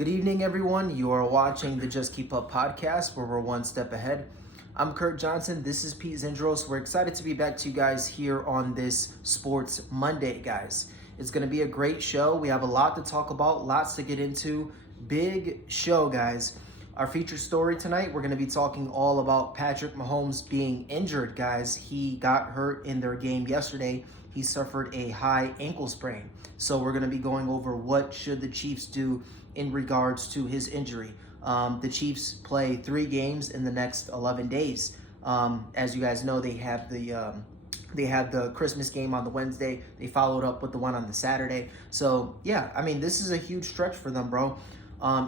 Good evening, everyone. You are watching the Just Keep Up podcast, where we're one step ahead. I'm Kurt Johnson. This is Pete Zindros. We're excited to be back to you guys here on this Sports Monday, guys. It's going to be a great show. We have a lot to talk about, lots to get into. Big show, guys. Our featured story tonight, we're going to be talking all about Patrick Mahomes being injured, guys. He got hurt in their game yesterday. He suffered a high ankle sprain. So we're going to be going over what should the Chiefs do in regards to his injury. The Chiefs play 3 games in the next 11 days. As you guys know, they have the Christmas game on the Wednesday. They followed up with the one on the Saturday. So yeah, I mean, this is a huge stretch for them, bro.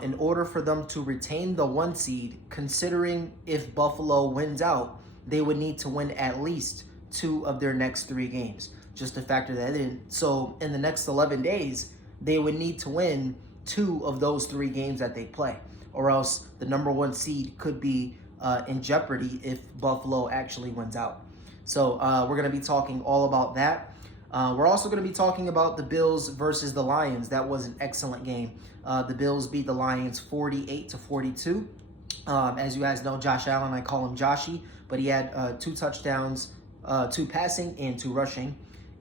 In order for them to retain the 1 seed, considering if Buffalo wins out, they would need to win at least 2 of their next 3 games. Just to factor that in. So in the next 11 days, they would need to win 2 of those 3 games that they play, or else the number 1 seed could be in jeopardy if Buffalo actually wins out. So we're going to be talking all about that. We're also going to be talking about the Bills versus the Lions. That was an excellent game. The Bills beat the Lions 48-42. As you guys know, Josh Allen, I call him Joshy, but he had 2 touchdowns, 2 passing and 2 rushing.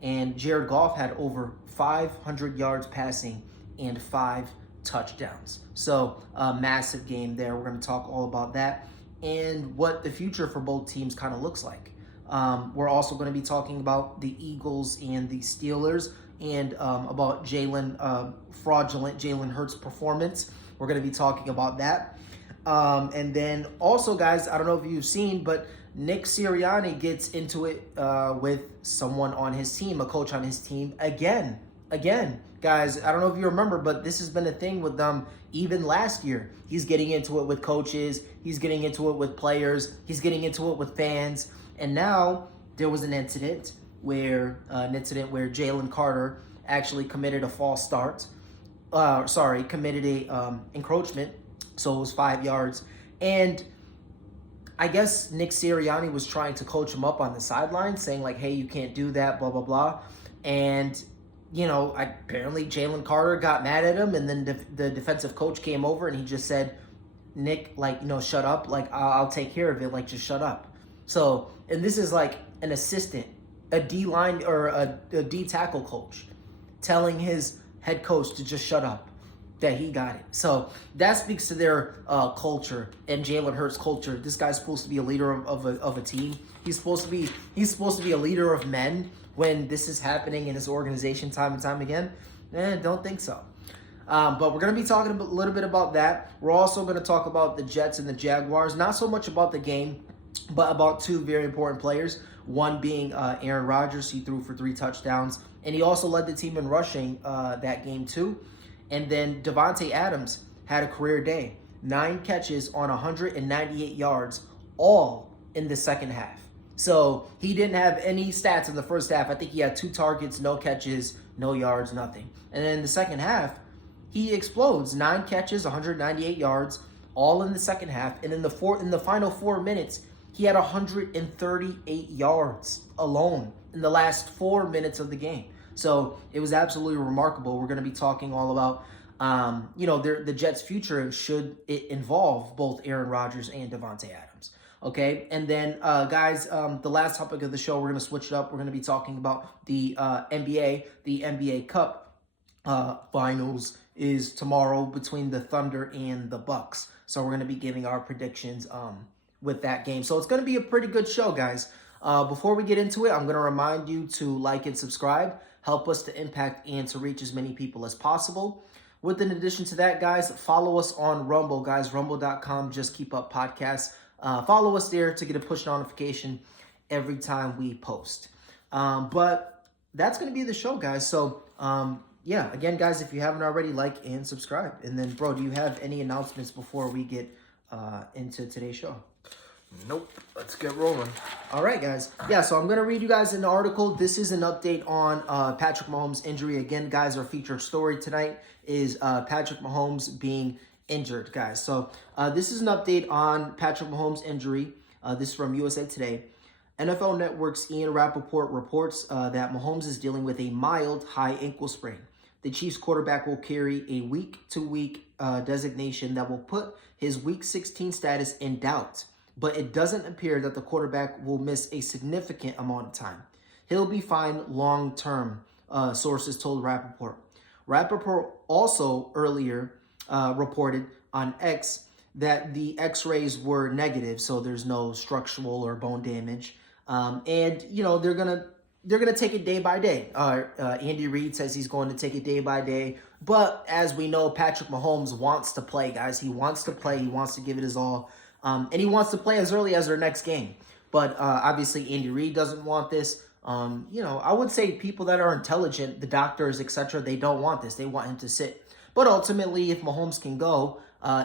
And Jared Goff had over 500 yards passing and 5 touchdowns. So a massive game there. We're going to talk all about that and what the future for both teams kind of looks like. We're also going to be talking about the Eagles and the Steelers and about fraudulent Jalen Hurts performance. We're going to be talking about that. And then also, guys, I don't know if you've seen, but Nick Sirianni gets into it with someone on his team, a coach on his team again. Guys, I don't know if you remember, but this has been a thing with them even last year. He's getting into it with coaches. He's getting into it with players. He's getting into it with fans. And now there was an incident where Jalen Carter actually committed a false start. Committed a encroachment. So it was 5 yards. And I guess Nick Sirianni was trying to coach him up on the sideline, saying like, hey, you can't do that, blah, blah, blah. And, you know, apparently Jalen Carter got mad at him, and then the defensive coach came over and he just said, Nick, shut up. Like, I'll take care of it. Like, just shut up. So, and this is like an assistant, a D-line or a D-tackle coach telling his head coach to just shut up. That he got it. So that speaks to their culture and Jalen Hurts' culture. This guy's supposed to be a leader of a team. He's supposed to be a leader of men when this is happening in his organization time and time again. Don't think so. But we're going to be talking a little bit about that. We're also going to talk about the Jets and the Jaguars. Not so much about the game, but about 2 very important players. One being Aaron Rodgers. He threw for 3 touchdowns. And he also led the team in rushing that game too. And then Davante Adams had a career day. 9 catches on 198 yards, all in the second half. So he didn't have any stats in the first half. I think he had 2 targets, no catches, no yards, nothing. And then in the second half, he explodes. 9 catches, 198 yards, all in the second half. And in the final 4 minutes, he had 138 yards alone in the last 4 minutes of the game. So it was absolutely remarkable. We're going to be talking all about, the Jets' future should it involve both Aaron Rodgers and Davante Adams. Okay, and then, guys, the last topic of the show, we're going to switch it up. We're going to be talking about the NBA. The NBA Cup finals is tomorrow between the Thunder and the Bucks. So we're going to be giving our predictions with that game. So it's going to be a pretty good show, guys. Before we get into it, I'm going to remind you to like and subscribe. Help us to impact and to reach as many people as possible. In addition to that, guys, follow us on Rumble, guys. Rumble.com, Just Keep Up Podcasts. Follow us there to get a push notification every time we post. But that's going to be the show, guys. So, again, guys, if you haven't already, like and subscribe. And then, bro, do you have any announcements before we get into today's show? Nope. Let's get rolling. All right, guys. Yeah, so I'm going to read you guys an article. This is an update on Patrick Mahomes' injury. Again, guys, our featured story tonight is Patrick Mahomes being injured, guys. So this is an update on Patrick Mahomes' injury. This is from USA Today. NFL Network's Ian Rappaport reports that Mahomes is dealing with a mild high ankle sprain. the Chiefs quarterback will carry a week-to-week designation that will put his Week 16 status in doubt. But it doesn't appear that the quarterback will miss a significant amount of time. He'll be fine long-term, sources told Rappaport. Rappaport also earlier reported on X that the X-rays were negative, so there's no structural or bone damage. And they're gonna take it day by day. Andy Reid says he's going to take it day by day. But as we know, Patrick Mahomes wants to play, guys. He wants to play. He wants to give it his all. And he wants to play as early as their next game. But obviously, Andy Reid doesn't want this. I would say people that are intelligent, the doctors, etc., they don't want this. They want him to sit. But ultimately, if Mahomes can go,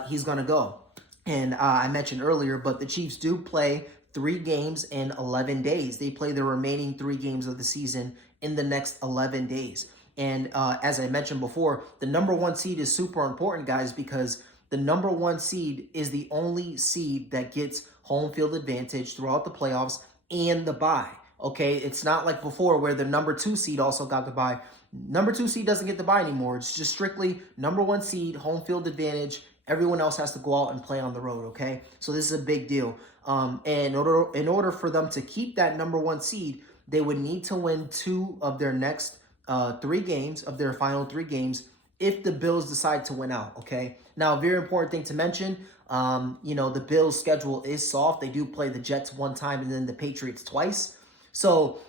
he's going to go. And I mentioned earlier, but the Chiefs do play 3 games in 11 days. They play the remaining 3 games of the season in the next 11 days. And as I mentioned before, the number 1 seed is super important, guys, because the number 1 seed is the only seed that gets home field advantage throughout the playoffs and the bye. Okay, it's not like before where the number 2 seed also got the bye. Number 2 seed doesn't get the bye anymore. It's just strictly number 1 seed, home field advantage. Everyone else has to go out and play on the road, okay? So this is a big deal. And in order for them to keep that number 1 seed, they would need to win 2 of their next 3 games, of their final 3 games, if the Bills decide to win out, okay? Now, a very important thing to mention, the Bills' schedule is soft. They do play the Jets 1 time and then the Patriots twice. So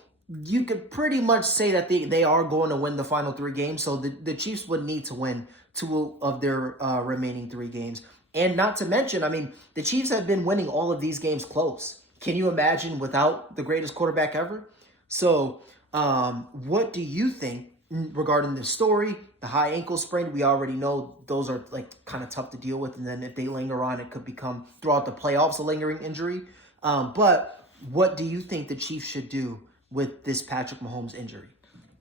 you could pretty much say that they are going to win the final 3 games. So the Chiefs would need to win 2 of their remaining 3 games. And not to mention, the Chiefs have been winning all of these games close. Can you imagine without the greatest quarterback ever? So what do you think regarding the story? The high ankle sprain, we already know those are kind of tough to deal with. And then if they linger on, it could become throughout the playoffs a lingering injury. But what do you think the Chiefs should do with this Patrick Mahomes injury?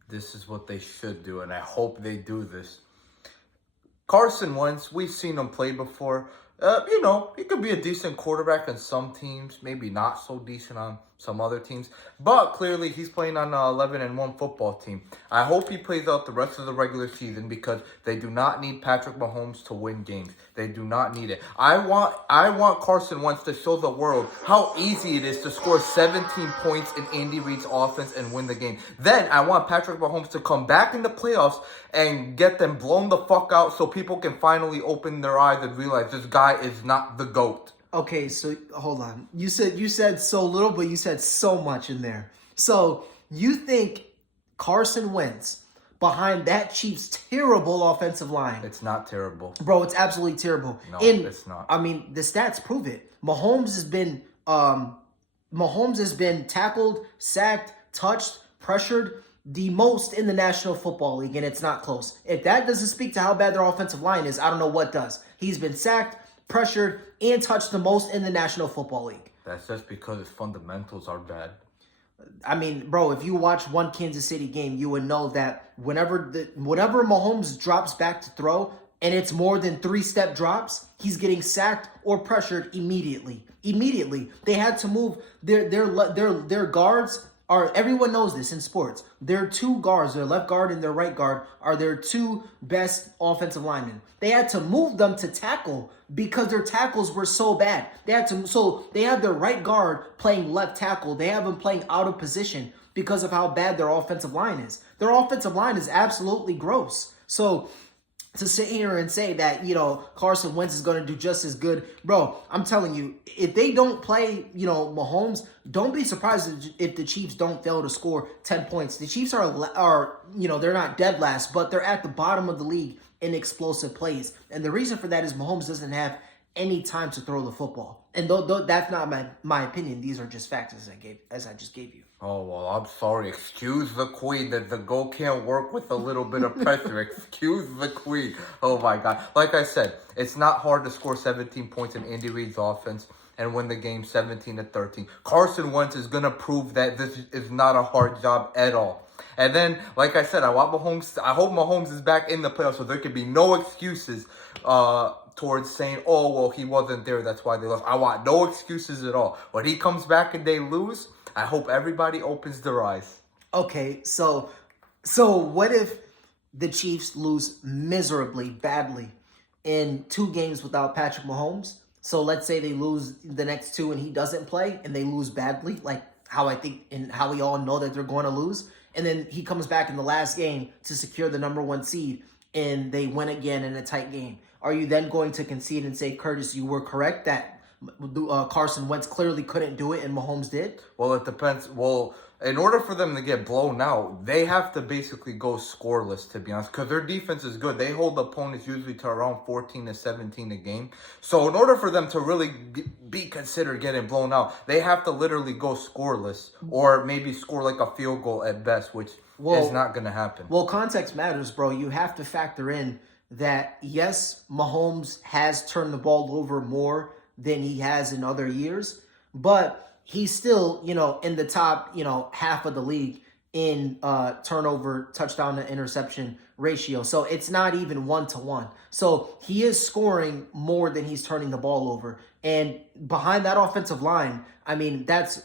This is what they should do, and I hope they do this. Carson Wentz, we've seen him play before. He could be a decent quarterback on some teams, maybe not so decent on some other teams. But clearly, he's playing on an 11-1 football team. I hope he plays out the rest of the regular season because they do not need Patrick Mahomes to win games. They do not need it. I want Carson Wentz to show the world how easy it is to score 17 points in Andy Reid's offense and win the game. Then I want Patrick Mahomes to come back in the playoffs and get them blown the fuck out so people can finally open their eyes and realize this guy is not the GOAT. Okay, so hold on. You said so little, but you said so much in there. So you think Carson Wentz behind that Chiefs' terrible offensive line? It's not terrible. Bro, it's absolutely terrible. No, it's not. The stats prove it. Mahomes has been tackled, sacked, touched, pressured the most in the National Football League, and it's not close. If that doesn't speak to how bad their offensive line is, I don't know what does. He's been sacked, pressured, and touched the most in the National Football League. That's just because his fundamentals are bad. Bro, if you watch one Kansas City game, you would know that whenever Mahomes drops back to throw, and it's more than 3-step drops, he's getting sacked or pressured immediately. They had to move their guards. Everyone knows this in sports. Their 2 guards, their left guard and their right guard, are their 2 best offensive linemen. They had to move them to tackle because their tackles were so bad. They have their right guard playing left tackle. They have him playing out of position because of how bad their offensive line is. Their offensive line is absolutely gross. So to sit here and say that, Carson Wentz is going to do just as good. Bro, I'm telling you, if they don't play, Mahomes, don't be surprised if the Chiefs don't fail to score 10 points. The Chiefs are they're not dead last, but they're at the bottom of the league in explosive plays. And the reason for that is Mahomes doesn't have any time to throw the football. And though that's not my opinion, these are just facts as I just gave you. Oh, well, I'm sorry. Excuse the queen that the goal can't work with a little bit of pressure. Excuse the queen. Oh, my God. Like I said, it's not hard to score 17 points in Andy Reid's offense and win the game 17-13. Carson Wentz is going to prove that this is not a hard job at all. And then, like I said, I hope Mahomes is back in the playoffs so there can be no excuses towards saying, oh, well, he wasn't there, that's why they lost. I want no excuses at all. When he comes back and they lose, I hope everybody opens their eyes. Okay, so what if the Chiefs lose miserably, badly in 2 games without Patrick Mahomes. So let's say they lose the next 2 and he doesn't play and they lose badly, like how I think and how we all know that they're going to lose. And then he comes back in the last game to secure the #1 seed and they win again in a tight game. Are you then going to concede and say, Curtis, you were correct that Carson Wentz clearly couldn't do it and Mahomes did? Well, it depends. Well, in order for them to get blown out, they have to basically go scoreless, to be honest, because their defense is good. They hold opponents usually to around 14 to 17 a game. So in order for them to really be considered getting blown out, they have to literally go scoreless or maybe score like a field goal at best, which is not going to happen. Well, context matters, bro. You have to factor in that, yes, Mahomes has turned the ball over more than he has in other years, but he's still, in the top, half of the league in turnover, touchdown to interception ratio. So it's not even 1-to-1. So he is scoring more than he's turning the ball over. And behind that offensive line, I mean, that's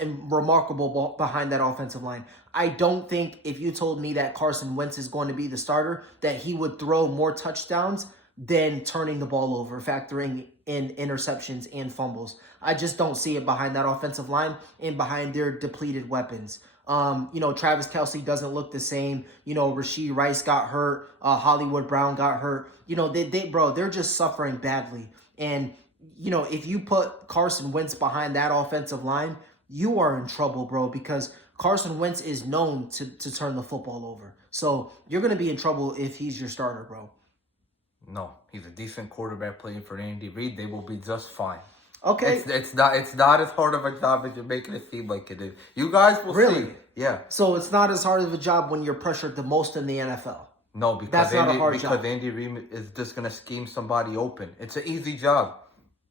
remarkable behind that offensive line. I don't think if you told me that Carson Wentz is going to be the starter, that he would throw more touchdowns than turning the ball over, factoring in interceptions and fumbles. I just don't see it behind that offensive line and behind their depleted weapons. Travis Kelce doesn't look the same. Rashee Rice got hurt. Hollywood Brown got hurt. They're just suffering badly. And, if you put Carson Wentz behind that offensive line, you are in trouble, bro, because Carson Wentz is known to turn the football over. So you're going to be in trouble if he's your starter, bro. No, he's a decent quarterback playing for Andy Reid. They will be just fine. Okay. It's not as hard of a job as you're making it seem like it is. You guys will really see. Yeah. So it's not as hard of a job when you're pressured the most in the NFL. No, because Andy Reid is just gonna scheme somebody open. It's an easy job.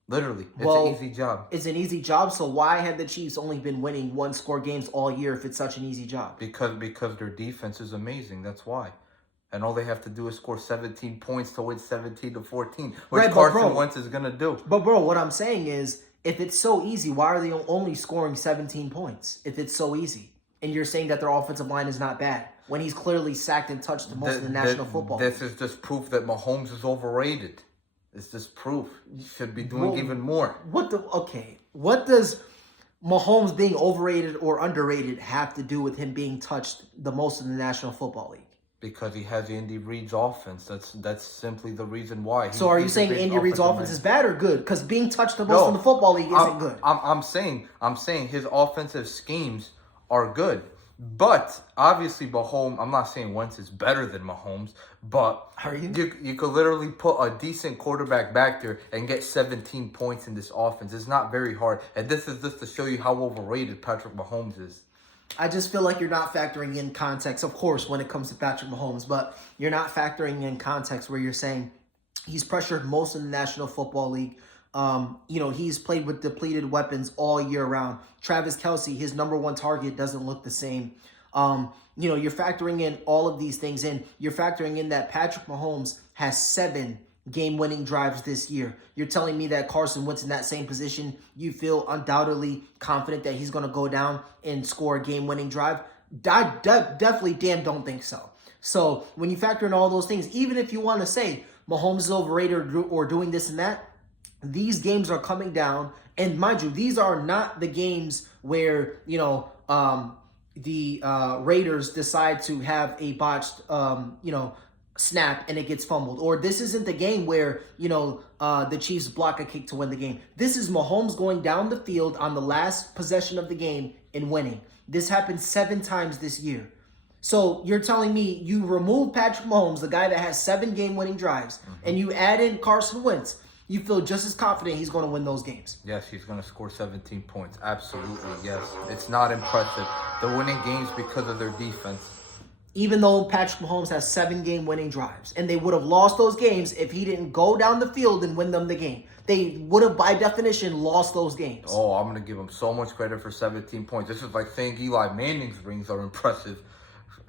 Literally, it's an easy job. It's an easy job. So why have the Chiefs only been winning 1-score games all year if it's such an easy job? Because their defense is amazing. That's why. And all they have to do is score 17 points to win 17-14, which Carson Wentz is going to do. But, bro, what I'm saying is, if it's so easy, why are they only scoring 17 points if it's so easy? And you're saying that their offensive line is not bad when he's clearly sacked and touched the most in the National Football League. This is just proof that Mahomes is overrated. It's just proof. He should be doing even more. What does Mahomes being overrated or underrated have to do with him being touched the most in the National Football League? Because he has Andy Reid's offense. That's simply the reason why. So are you saying Andy Reid's offense is bad or good? Because being touched the most in the football league isn't good. I'm saying his offensive schemes are good. But obviously Mahomes, I'm not saying Wentz is better than Mahomes, but are you? You could literally put a decent quarterback back there and get 17 points in this offense. It's not very hard. And this is just to show you how overrated Patrick Mahomes is. I just feel like you're not factoring in context, of course, when it comes to Patrick Mahomes, but you're not factoring in context where you're saying he's pressured most in the National Football League. He's played with depleted weapons all year round. Travis Kelce, his #1 target doesn't look the same. You're factoring in all of these things in. You're factoring in that Patrick Mahomes has 7 game-winning drives this year. You're telling me that Carson Wentz in that same position, you feel undoubtedly confident that he's going to go down and score a game-winning drive? I definitely don't think so. So when you factor in all those things, even if you want to say Mahomes is overrated or doing this and that, these games are coming down. And mind you, these are not the games where, the Raiders decide to have a botched, snap and it gets fumbled. Or this isn't the game where, the Chiefs block a kick to win the game. This is Mahomes going down the field on the last possession of the game and winning. This happened 7 times this year. So you're telling me you remove Patrick Mahomes, the guy that has 7 game-winning drives, and you add in Carson Wentz, you feel just as confident he's going to win those games? Yes, he's going to score 17 points. Absolutely, yes. It's not impressive. They're winning games because of their defense. Even though Patrick Mahomes has 7 game-winning drives, and they would have lost those games if he didn't go down the field and win them the game. They would have, by definition, lost those games. Oh, I'm going to give him so much credit for 17 points. This is like saying Eli Manning's rings are impressive.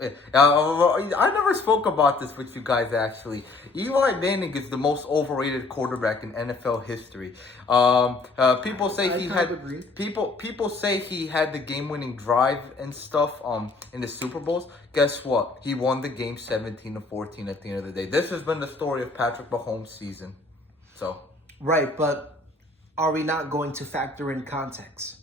I never spoke about this with you guys, actually. Eli Manning is the most overrated quarterback in NFL history. People say he had agree. people say he had the game-winning drive and stuff in the Super Bowls. Guess what? He won the game 17-14 at the end of the day. This has been the story of Patrick Mahomes' season. So Right, but are we not going to factor in context?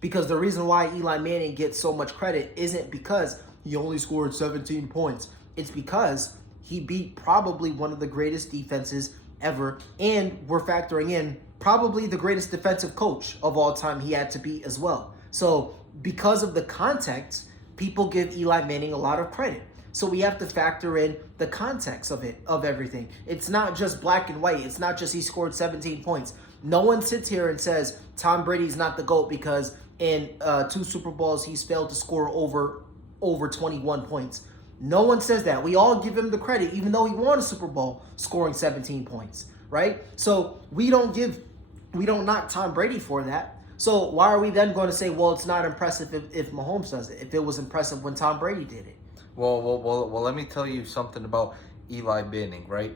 Because the reason why Eli Manning gets so much credit isn't because he only scored 17 points. It's because he beat probably one of the greatest defenses ever, and we're factoring in probably the greatest defensive coach of all time he had to beat as well. So because of the context, people give Eli Manning a lot of credit. So we have to factor in the context of everything. It's not just black and white. It's not just he scored 17 points. No one sits here and says Tom Brady's not the GOAT because in 2 Super Bowls he's failed to score over 21 points. No one says that. We all give him the credit, even though he won a Super Bowl scoring 17 points, right? So we don't knock Tom Brady for that. So why are we then going to say, well, it's not impressive if Mahomes does it, if it was impressive when Tom Brady did it? Well, let me tell you something about Eli Manning, right?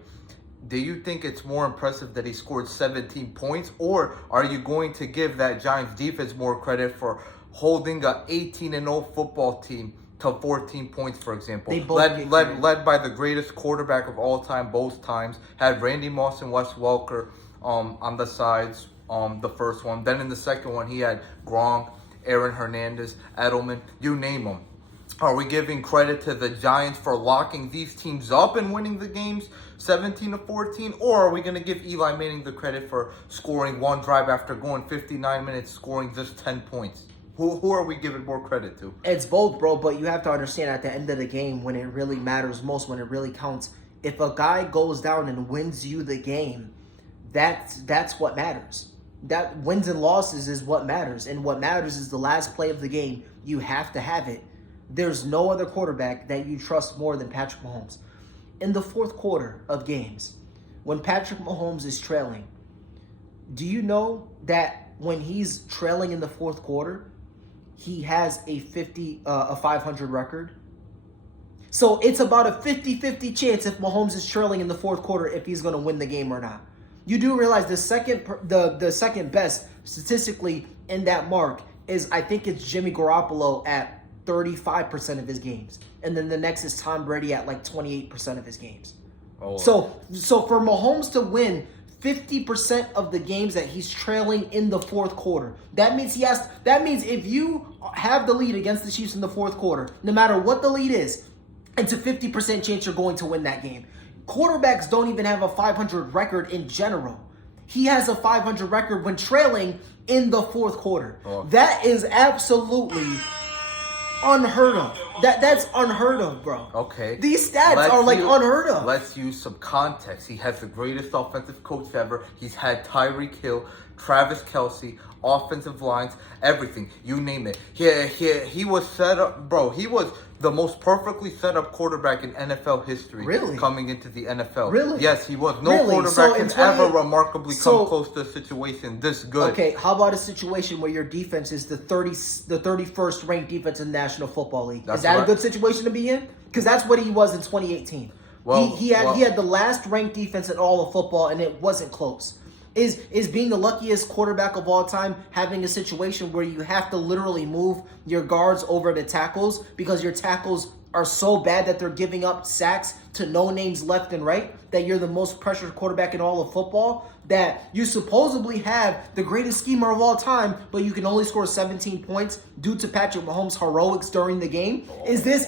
Do you think it's more impressive that he scored 17 points, or are you going to give that Giants defense more credit for holding a 18-0 football team to 14 points, for example? They both led by the greatest quarterback of all time, both times. Had Randy Moss and Wes Welker on the sides, the first one. Then in the second one, he had Gronk, Aaron Hernandez, Edelman, you name them. Are we giving credit to the Giants for locking these teams up and winning the games 17-14? Or are we going to give Eli Manning the credit for scoring one drive after going 59 minutes, scoring just 10 points? Who are we giving more credit to? It's both, bro, but you have to understand at the end of the game, when it really matters most, when it really counts, if a guy goes down and wins you the game, that's what matters. That wins and losses is what matters. And what matters is the last play of the game. You have to have it. There's no other quarterback that you trust more than Patrick Mahomes. In the fourth quarter of games, when Patrick Mahomes is trailing, do you know that when he's trailing in the fourth quarter, he has a 500 record? So it's about a 50-50 chance if Mahomes is trailing in the fourth quarter if he's going to win the game or not. You do realize the second best statistically in that mark is, I think it's Jimmy Garoppolo at 35% of his games. And then the next is Tom Brady at like 28% of his games. Oh. So for Mahomes to win 50% of the games that he's trailing in the fourth quarter, that means if you have the lead against the Chiefs in the fourth quarter, no matter what the lead is, it's a 50% chance you're going to win that game. Quarterbacks don't even have a 500 record in general. He has a 500 record when trailing in the fourth quarter. Oh. That is absolutely unheard of. That's unheard of, bro. Okay. These stats are like unheard of. Let's use some context. He has the greatest offensive coach ever. He's had Tyreek Hill, Travis Kelce, offensive lines, everything. You name it. He was set up, bro. He was the most perfectly set up quarterback in NFL history. Really? Coming into the NFL. Really? Yes, he was. No Really? quarterback can ever remarkably come close to a situation this good. Okay, how about a situation where your defense is the 31st ranked defense in the National Football League? Is that a good situation to be in? Because that's what he was in 2018. Well, he had the last ranked defense in all of football, and it wasn't close. Is being the luckiest quarterback of all time having a situation where you have to literally move your guards over to tackles because your tackles are so bad that they're giving up sacks to no-names left and right, that you're the most pressured quarterback in all of football, that you supposedly have the greatest schemer of all time, but you can only score 17 points due to Patrick Mahomes' heroics during the game? Is this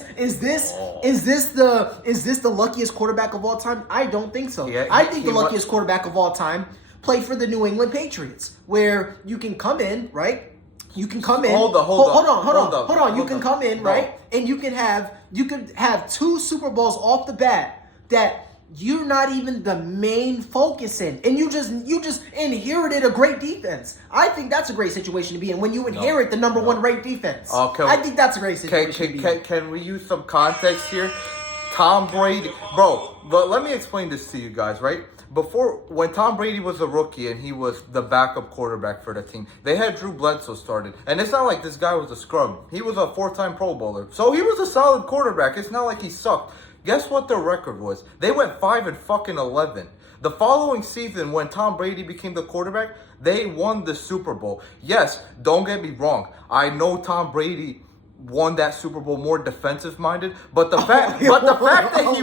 the luckiest quarterback of all time? I don't think so. Yeah, I think the luckiest quarterback of all time played for the New England Patriots, where you can come in, right? You can come in. Hold on. You can come in, right? And you could have 2 Super Bowls off the bat that you're not even the main focus in, and you just inherited a great defense. I think that's a great situation to be in when you inherit the number 1 ranked defense. I think that's a great situation to be in. Can we use some context here? Tom Brady, bro. But let me explain this to you guys, right? Before, when Tom Brady was a rookie and he was the backup quarterback for the team, they had Drew Bledsoe started. And it's not like this guy was a scrub. He was a 4-time Pro Bowler. So he was a solid quarterback. It's not like he sucked. Guess what their record was? They went 5-11. The following season, when Tom Brady became the quarterback, they won the Super Bowl. Yes, don't get me wrong. I know Tom Brady won that Super Bowl more defensive minded, but the fact that he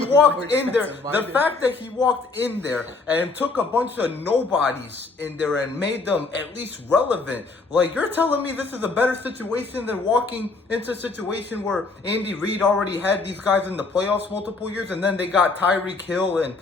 walked in there, and took a bunch of nobodies in there and made them at least relevant. Like, you're telling me this is a better situation than walking into a situation where Andy Reid already had these guys in the playoffs multiple years, and then they got Tyreek Hill and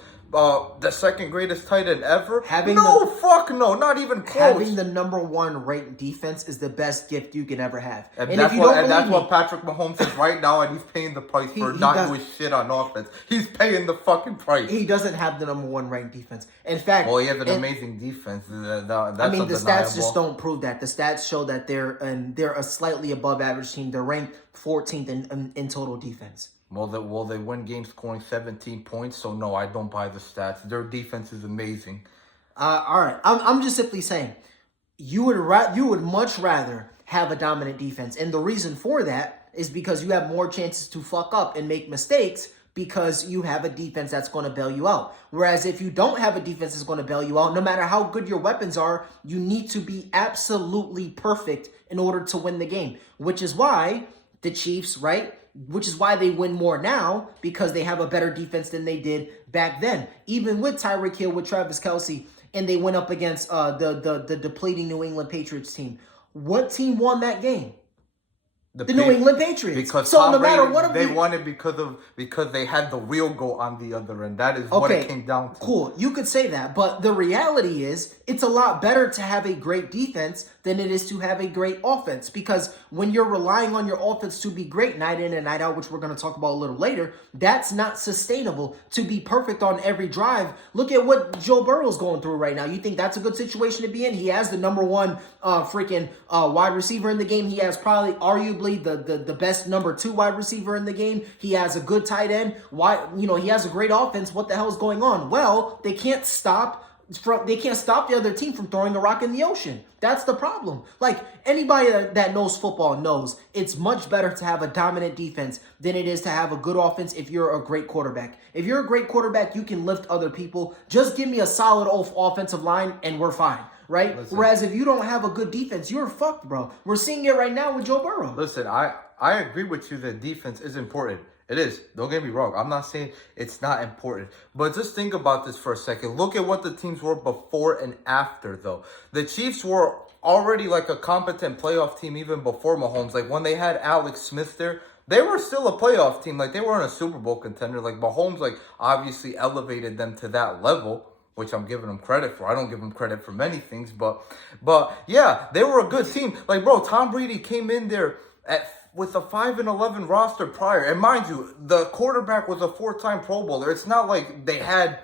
the second greatest tight end ever? Fuck no, not even close. Having the number 1 ranked defense is the best gift you can ever have. And that's what Patrick Mahomes is right now, and he's paying the price for not doing shit on offense. He's paying the fucking price. He doesn't have the number 1 ranked defense. In fact, well, he has an amazing defense. That's the stats just don't prove that. The stats show that they're a slightly above average team. They're ranked 14th in total defense. Well, they win games scoring 17 points, so no, I don't buy the stats. Their defense is amazing. All right, I'm just simply saying, you would much rather have a dominant defense, and the reason for that is because you have more chances to fuck up and make mistakes because you have a defense that's going to bail you out. Whereas if you don't have a defense that's going to bail you out, no matter how good your weapons are, you need to be absolutely perfect in order to win the game, which is why the Chiefs, right? Which is why they win more now, because they have a better defense than they did back then. Even with Tyreek Hill, with Travis Kelce, and they went up against the depleting New England Patriots team. What team won that game? The New England Patriots. Because so no matter what they won it because they had the real goal on the other end. That is what it came down to. Cool. You could say that, but the reality is it's a lot better to have a great defense than it is to have a great offense, because when you're relying on your offense to be great night in and night out, which we're going to talk about a little later, that's not sustainable to be perfect on every drive. Look at what Joe Burrow's going through right now. You think that's a good situation to be in? He has the number 1 wide receiver in the game. He has probably arguably the best number 2 wide receiver in the game. He has a good tight end. He has a great offense. What the hell is going on? Well, they can't stop the other team from throwing a rock in the ocean. That's the problem. Like, anybody that knows football knows it's much better to have a dominant defense than it is to have a good offense if you're a great quarterback. If you're a great quarterback, you can lift other people. Just give me a solid offensive line and we're fine, right? Listen, whereas if you don't have a good defense, you're fucked, bro. We're seeing it right now with Joe Burrow. Listen, I agree with you that defense is important. It is. Don't get me wrong. I'm not saying it's not important. But just think about this for a second. Look at what the teams were before and after, though. The Chiefs were already like a competent playoff team even before Mahomes. Like, when they had Alex Smith there, they were still a playoff team. Like, they weren't a Super Bowl contender. Like, Mahomes, like, obviously elevated them to that level, which I'm giving them credit for. I don't give them credit for many things. But yeah, they were a good team. Like, bro, Tom Brady came in there with a 5-11 roster prior. And mind you, the quarterback was a 4-time Pro Bowler. It's not like they had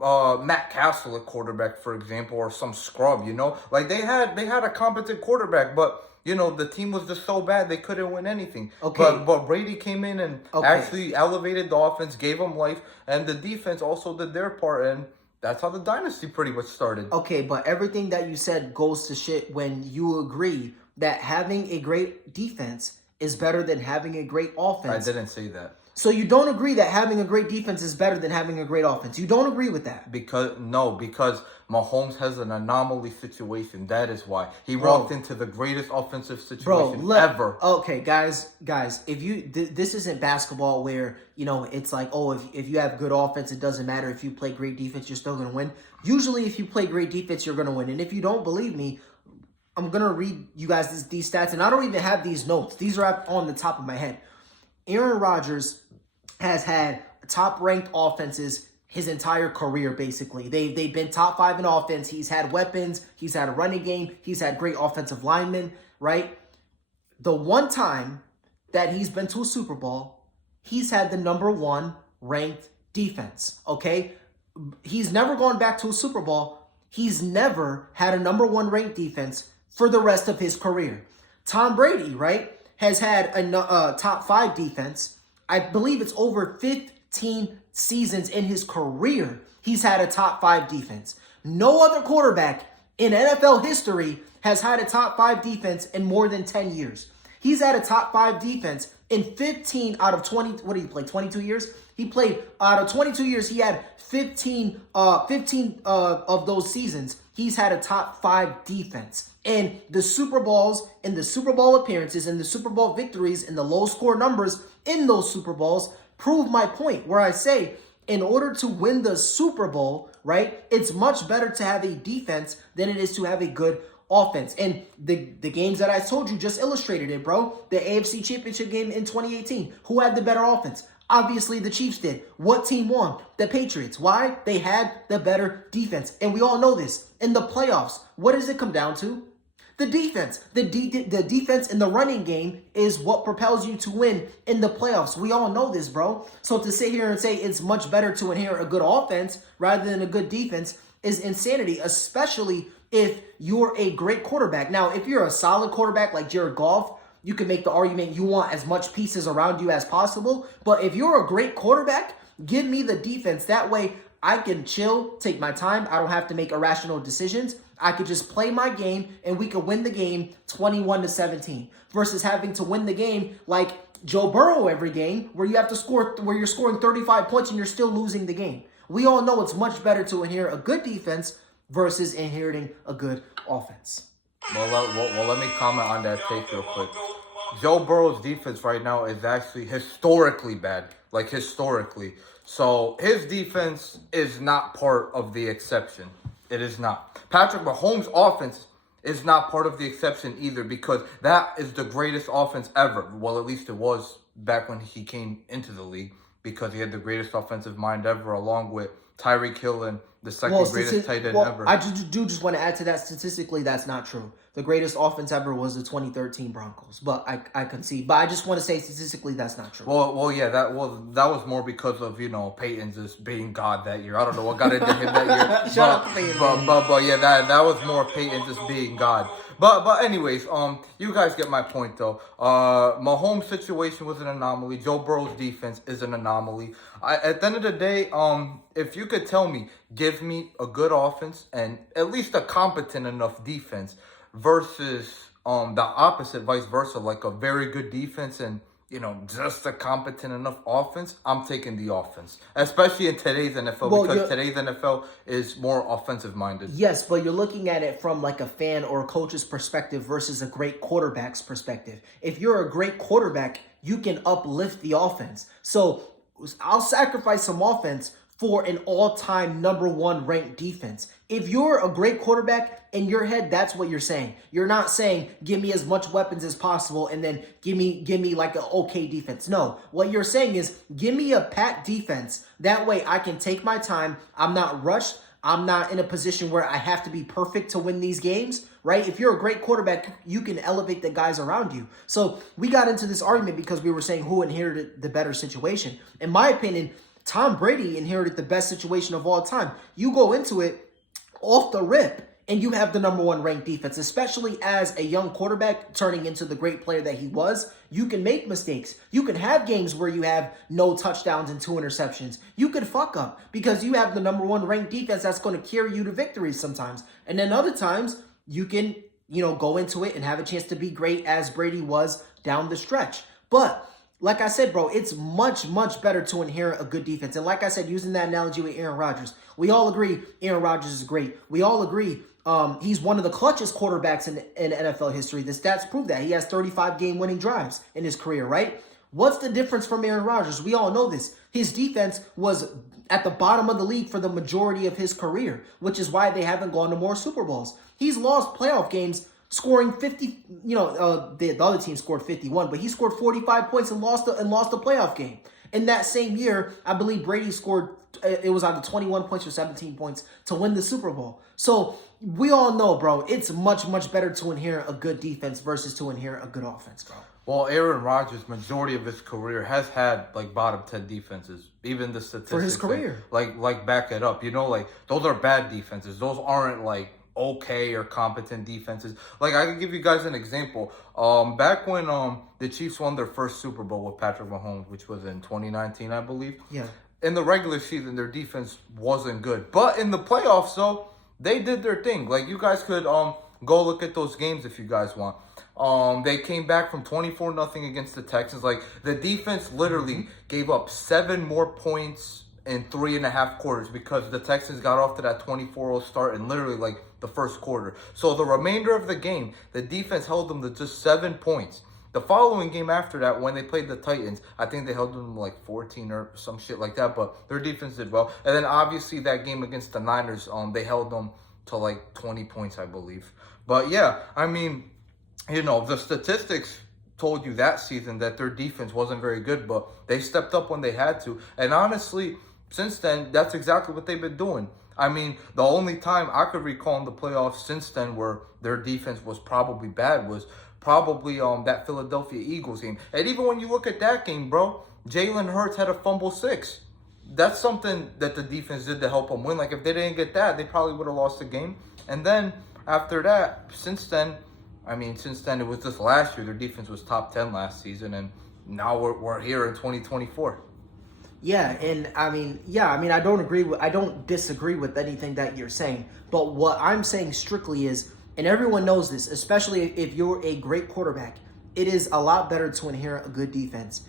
Matt Castle at quarterback, for example, or some scrub, Like, they had a competent quarterback, but, the team was just so bad they couldn't win anything. Okay. But Brady came in and actually elevated the offense, gave them life, and the defense also did their part, and that's how the dynasty pretty much started. Okay, but everything that you said goes to shit when you agree that having a great defense is better than having a great offense. I didn't say that. So you don't agree that having a great defense is better than having a great offense. You don't agree with that. Because Mahomes has an anomaly situation. That is why. He walked into the greatest offensive situation ever. Okay, guys, this isn't basketball where, it's like, if you have good offense, it doesn't matter. If you play great defense, you're still going to win. Usually, if you play great defense, you're going to win. And if you don't believe me, I'm going to read you guys these stats, and I don't even have these notes. These are on the top of my head. Aaron Rodgers has had top-ranked offenses his entire career, basically. They've been top 5 in offense. He's had weapons. He's had a running game. He's had great offensive linemen, right? The one time that he's been to a Super Bowl, he's had the number 1 ranked defense, okay? He's never gone back to a Super Bowl. He's never had a number 1 ranked defense for the rest of his career. Tom Brady, right, has had a top 5 defense. I believe it's over 15 seasons in his career, he's had a top 5 defense. No other quarterback in NFL history has had a top 5 defense in more than 10 years. He's had a top 5 defense in 15 out of 20. What did he play? 22 years? He played out of 22 years. He had 15 of those seasons. He's had a top 5 defense. And the Super Bowls and the Super Bowl appearances and the Super Bowl victories and the low score numbers in those Super Bowls prove my point, where I say, in order to win the Super Bowl, right, it's much better to have a defense than it is to have a good offense. And the games that I told you just illustrated it, bro. The AFC Championship game in 2018. Who had the better offense? Obviously, the Chiefs did. What team won? The Patriots. Why? They had the better defense. And we all know this. In the playoffs, what does it come down to? The defense. The defense in the running game is what propels you to win in the playoffs. We all know this, bro. So to sit here and say it's much better to inherit a good offense rather than a good defense is insanity, especially if you're a great quarterback. Now, if you're a solid quarterback like Jared Goff, you can make the argument you want as much pieces around you as possible. But if you're a great quarterback, give me the defense. That way I can chill, take my time. I don't have to make irrational decisions. I could just play my game and we could win the game 21-17 versus having to win the game like Joe Burrow every game where you have to score, where you're scoring 35 points and you're still losing the game. We all know it's much better to inherit a good defense versus inheriting a good offense. Well, let me comment on that take real quick. Joe Burrow's defense right now is actually historically bad, like historically. So his defense is not part of the exception. It is not. Patrick Mahomes' offense is not part of the exception either, because that is the greatest offense ever. Well, at least it was back when he came into the league, because he had the greatest offensive mind ever, along with Tyreek Hill and the second greatest tight end ever. I just want to add to that. Statistically, that's not true. The greatest offense ever was the 2013 Broncos, but I concede. But I just want to say statistically, that's not true. Yeah, that was more because of Peyton just being God that year. I don't know what got into him that year. Shut up, Peyton. But yeah, that was more Peyton just being God. But anyways, you guys get my point though. Mahomes' situation was an anomaly. Joe Burrow's defense is an anomaly. At the end of the day, if you could tell me, give me a good offense and at least a competent enough defense versus the opposite, vice versa, like a very good defense and just a competent enough offense, I'm taking the offense, especially in today's NFL, because today's NFL is more offensive minded. Yes, but you're looking at it from like a fan or a coach's perspective versus a great quarterback's perspective. If you're a great quarterback, you can uplift the offense. So I'll sacrifice some offense for an all-time number 1 ranked defense. If you're a great quarterback, in your head, that's what you're saying. You're not saying, give me as much weapons as possible and then give me like an okay defense. No, what you're saying is, give me a packed defense. That way I can take my time. I'm not rushed. I'm not in a position where I have to be perfect to win these games, right? If you're a great quarterback, you can elevate the guys around you. So we got into this argument because we were saying who inherited the better situation. In my opinion, Tom Brady inherited the best situation of all time. You go into it off the rip and you have the number 1 ranked defense, especially as a young quarterback turning into the great player that he was. You can make mistakes. You can have games where you have no touchdowns and 2 interceptions. You could fuck up because you have the number 1 ranked defense that's going to carry you to victories sometimes. And then other times you can, go into it and have a chance to be great as Brady was down the stretch. But like I said, bro, it's much, much better to inherit a good defense. And like I said, using that analogy with Aaron Rodgers, we all agree Aaron Rodgers is great. We all agree he's one of the clutchest quarterbacks in NFL history. The stats prove that. He has 35 game-winning drives in his career, right? What's the difference from Aaron Rodgers? We all know this. His defense was at the bottom of the league for the majority of his career, which is why they haven't gone to more Super Bowls. He's lost playoff games scoring 50, the other team scored 51, but he scored 45 points and lost the playoff game. In that same year, I believe Brady scored, it was either 21 points or 17 points to win the Super Bowl. So we all know, bro, it's much, much better to inherit a good defense versus to inherit a good offense, bro. Well, Aaron Rodgers, majority of his career, has had like bottom 10 defenses. Even the statistics for his career, like back it up. Those are bad defenses. Those aren't like okay or competent defenses. Like, I can give you guys an example. Back when the Chiefs won their first Super Bowl with Patrick Mahomes, which was in 2019, I believe. Yeah. In the regular season, their defense wasn't good. But in the playoffs, though, they did their thing. Like, you guys could go look at those games if you guys want. They came back from 24-0 against the Texans. Like, the defense literally gave up 7 more points in 3.5 quarters because the Texans got off to that 24-0 start in literally like the first quarter. So the remainder of the game, the defense held them to just 7 points. The following game after that, when they played the Titans, I think they held them like 14 or some shit like that, but their defense did well. And then obviously that game against the Niners, they held them to like 20 points, I believe. But yeah, I mean, you know, the statistics told you that season that their defense wasn't very good, but they stepped up when they had to. And honestly, since then, that's exactly what they've been doing. I mean, the only time I could recall in the playoffs since then where their defense was probably bad was probably that Philadelphia Eagles game. And even when you look at that game, bro, Jalen Hurts had a fumble 6. That's something that the defense did to help them win. Like, if they didn't get that, they probably would have lost the game. And then after that, since then it was just last year. Their defense was top 10 last season, and now we're here in 2024. Yeah, and I mean, I don't disagree with anything that you're saying. But what I'm saying strictly is, and everyone knows this, especially if you're a great quarterback, it is a lot better to inherit a good defense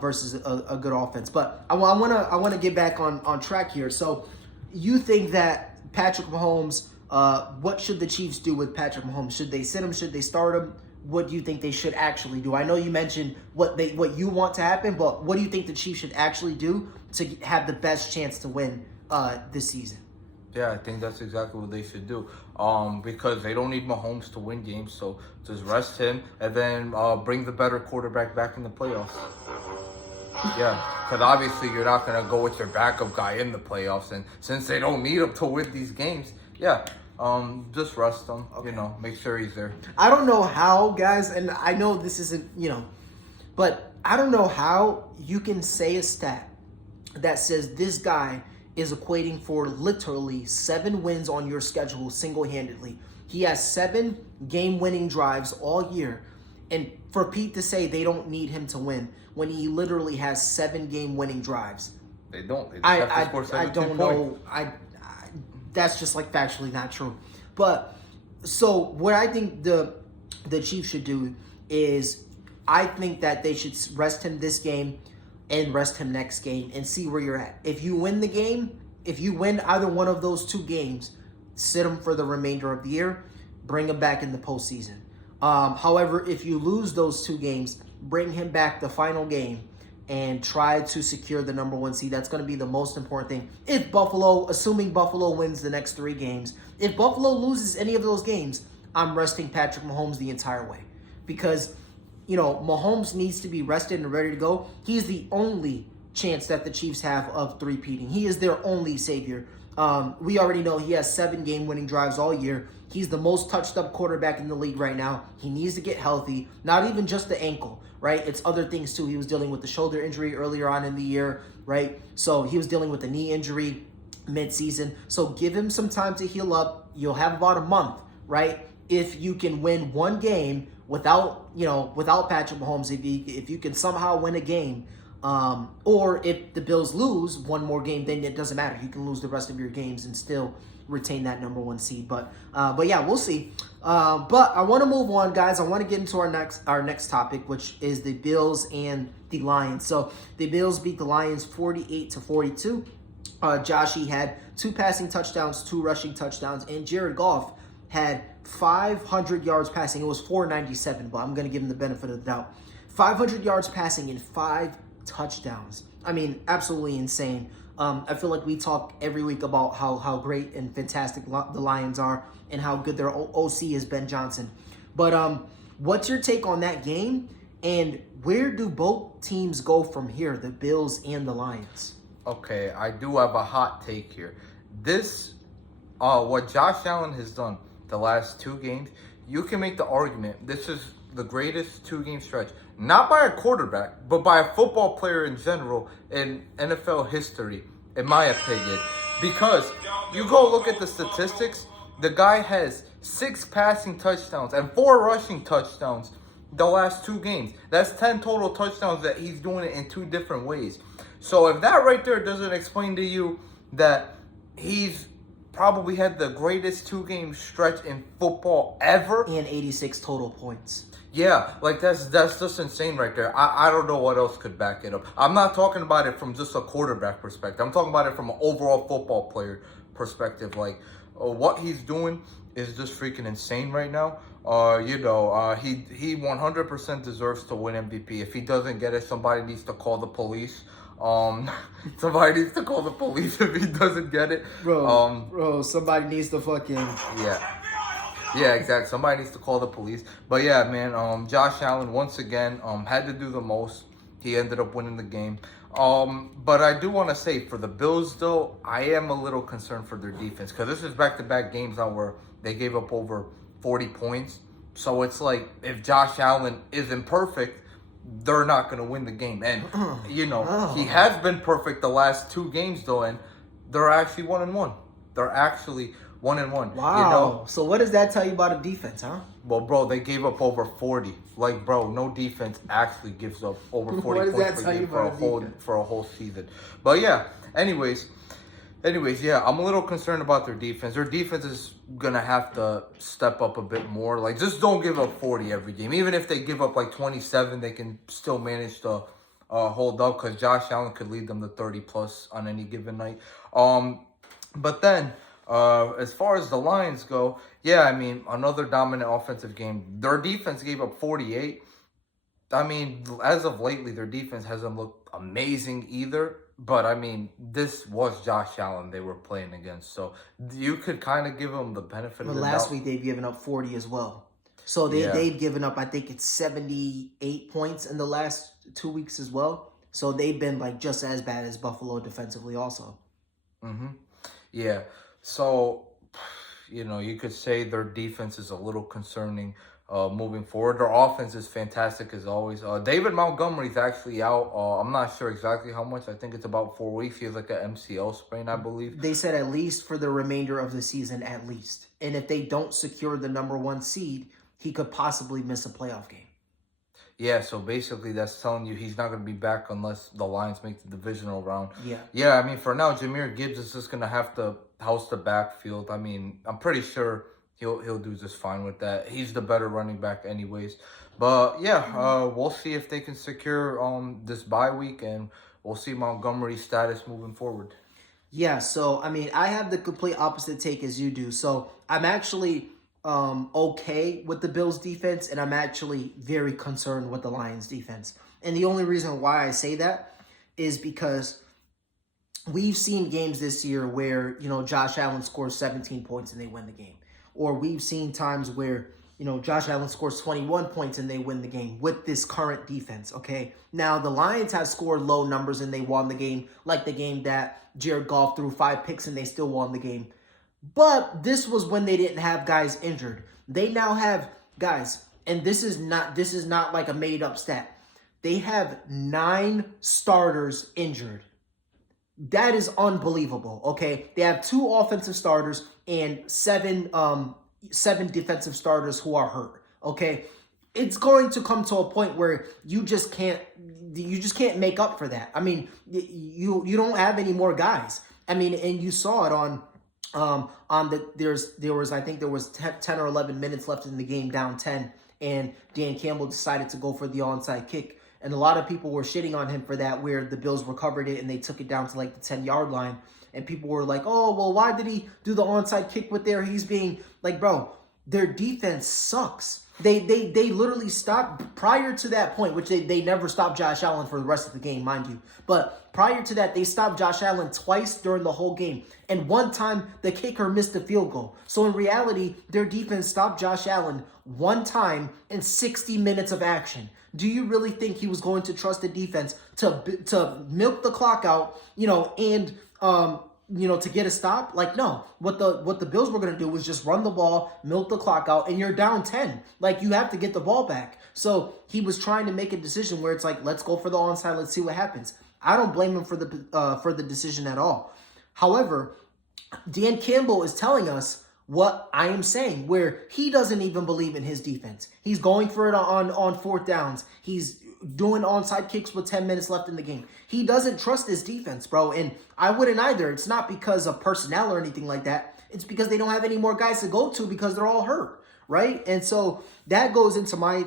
versus a good offense. But I want to get back on track here. So, you think that Patrick Mahomes? What should the Chiefs do with Patrick Mahomes? Should they sit him? Should they start him? What do you think they should actually do? I know you mentioned what you want to happen, but what do you think the Chiefs should actually do to have the best chance to win this season? Yeah, I think that's exactly what they should do. Because they don't need Mahomes to win games, so just rest him and then bring the better quarterback back in the playoffs. Yeah, because obviously you're not going to go with your backup guy in the playoffs, and since they don't need him to win these games, yeah, just rest him. Okay. You know, make sure he's there. I don't know how, guys, and I know this isn't, but I don't know how you can say a stat that says this guy is equating for literally 7 wins on your schedule single-handedly. He has 7 game-winning drives all year, and for Pete to say they don't need him to win when he literally has 7 game-winning drives. They don't. They just have to score 17 I don't points. know. That's just like factually not true. But so what I think the Chiefs should do is, I think that they should rest him this game and rest him next game and see where you're at. If you win the game, if you win either one of those 2 games, sit him for the remainder of the year, bring him back in the postseason. However, if you lose those 2 games, bring him back the final game and try to secure the number 1 seed. That's going to be the most important thing. If assuming Buffalo wins the next 3 games, if Buffalo loses any of those games, I'm resting Patrick Mahomes the entire way. Because, Mahomes needs to be rested and ready to go. He's the only chance that the Chiefs have of three-peating. He is their only savior. We already know he has 7 game-winning drives all year. He's the most touched-up quarterback in the league right now. He needs to get healthy, not even just the ankle, right? It's other things, too. He was dealing with the shoulder injury earlier on in the year, right? So he was dealing with the knee injury mid-season. So give him some time to heal up. You'll have about a month, right? If you can win 1 game without Patrick Mahomes, if you can somehow win a game, or if the Bills lose 1 more game, then it doesn't matter. You can lose the rest of your games and still retain that number 1 seed. But yeah, we'll see. But I want to move on, guys. I want to get into our next topic, which is the Bills and the Lions. So the Bills beat the Lions 48-42. Josh had 2 passing touchdowns, 2 rushing touchdowns, and Jared Goff had 500 yards passing. It was 497, but I'm going to give him the benefit of the doubt. 500 yards passing and 5 touchdowns. I mean, absolutely insane. I feel like we talk every week about how great and fantastic the Lions are and how good their OC is, Ben Johnson. But what's your take on that game, and where do both teams go from here, the Bills and the Lions? Okay, I do have a hot take here. What Josh Allen has done the last 2 games, you can make the argument this is the greatest 2-game stretch, not by a quarterback, but by a football player in general in NFL history, in my opinion. Because you go look at the statistics, The guy has 6 passing touchdowns and 4 rushing touchdowns the last 2 games. That's 10 total touchdowns that he's doing it in 2 different ways. So if that right there doesn't explain to you that he's probably had the greatest 2-game stretch in football ever. And 86 total points. Yeah, like that's just insane right there. I don't know what else could back it up. I'm not talking about it from just a quarterback perspective. I'm talking about it from an overall football player perspective. Like what he's doing is just freaking insane right now. He 100% deserves to win MVP. If he doesn't get it, somebody needs to call the police. Somebody needs to call the police if he doesn't get it. Bro, somebody needs to fucking... Yeah, exactly. Somebody needs to call the police. But yeah, man, Josh Allen, once again, had to do the most. He ended up winning the game. But I do want to say, for the Bills, though, I am a little concerned for their defense. Because this is back-to-back games now where they gave up over 40 points. So it's like, if Josh Allen isn't perfect, they're not going to win the game. And, he has been perfect the last 2 games, though, and they're actually 1-1. They're actually 1-1. Wow. So what does that tell you about a defense, huh? Well, bro, they gave up over 40. Like, bro, no defense actually gives up over 40 points per game for a whole season. But yeah, anyways, yeah, I'm a little concerned about their defense. Their defense is gonna have to step up a bit more. Like, just don't give up 40 every game. Even if they give up like 27, they can still manage to hold up, because Josh Allen could lead them to 30 plus on any given night. But then, as far as the Lions go, yeah, I mean, another dominant offensive game. Their defense gave up 48. I mean, as of lately, their defense hasn't looked amazing either. But, I mean, this was Josh Allen they were playing against. So, you could kind of give them the benefit of the doubt. Last week, they've given up 40 as well. So, they've given up, I think it's 78 points in the last 2 weeks as well. So, they've been, like, just as bad as Buffalo defensively also. Mm-hmm. Yeah. So, you could say their defense is a little concerning moving forward. Their offense is fantastic as always. David Montgomery's actually out. I'm not sure exactly how much. I think it's about 4 weeks. He has like an MCL sprain, I believe. They said at least for the remainder of the season, at least. And if they don't secure the #1 seed, he could possibly miss a playoff game. Yeah, so basically that's telling you he's not going to be back unless the Lions make the divisional round. Yeah. Yeah, I mean, for now, Jahmyr Gibbs is just going to have to house the backfield. I mean, I'm pretty sure he'll do just fine with that. He's the better running back anyways. But, yeah, we'll see if they can secure this bye week, and we'll see Montgomery's status moving forward. Yeah, so, I mean, I have the complete opposite take as you do. So, I'm actually... okay with the Bills defense, and I'm actually very concerned with the Lions defense. And the only reason why I say that is because we've seen games this year where, Josh Allen scores 17 points and they win the game. Or we've seen times where, Josh Allen scores 21 points and they win the game with this current defense, okay? Now, the Lions have scored low numbers and they won the game, like the game that Jared Goff threw 5 picks and they still won the game. But this was when they didn't have guys injured. They now have guys, and this is not like a made up stat. They have 9 starters injured. That is unbelievable. Okay, they have 2 offensive starters and 7 defensive starters who are hurt. Okay, it's going to come to a point where you just can't make up for that. I mean, you don't have any more guys. I mean, and you saw it on there was I think there was 10 or 11 minutes left in the game, down 10, and Dan Campbell decided to go for the onside kick, and a lot of people were shitting on him for that, where the Bills recovered it and they took it down to like the 10-yard line, and people were like, oh, well, why did he do the onside kick with there? He's being like, bro, their defense sucks. They literally stopped prior to that point, which they never stopped Josh Allen for the rest of the game, mind you. But prior to that, they stopped Josh Allen twice during the whole game. And one time, the kicker missed a field goal. So in reality, their defense stopped Josh Allen one time in 60 minutes of action. Do you really think he was going to trust the defense to milk the clock out, and to get a stop? Like, no. What the Bills were going to do was just run the ball, milk the clock out, and you're down 10. Like, you have to get the ball back. So he was trying to make a decision where it's like, let's go for the onside, let's see what happens. I don't blame him for the decision at all. However, Dan Campbell is telling us what I am saying, where he doesn't even believe in his defense. He's going for it on fourth downs. He's doing onside kicks with 10 minutes left in the game. He doesn't trust his defense, bro, and I wouldn't either. It's not because of personnel or anything like that. It's because they don't have any more guys to go to because they're all hurt, right? And so that goes into my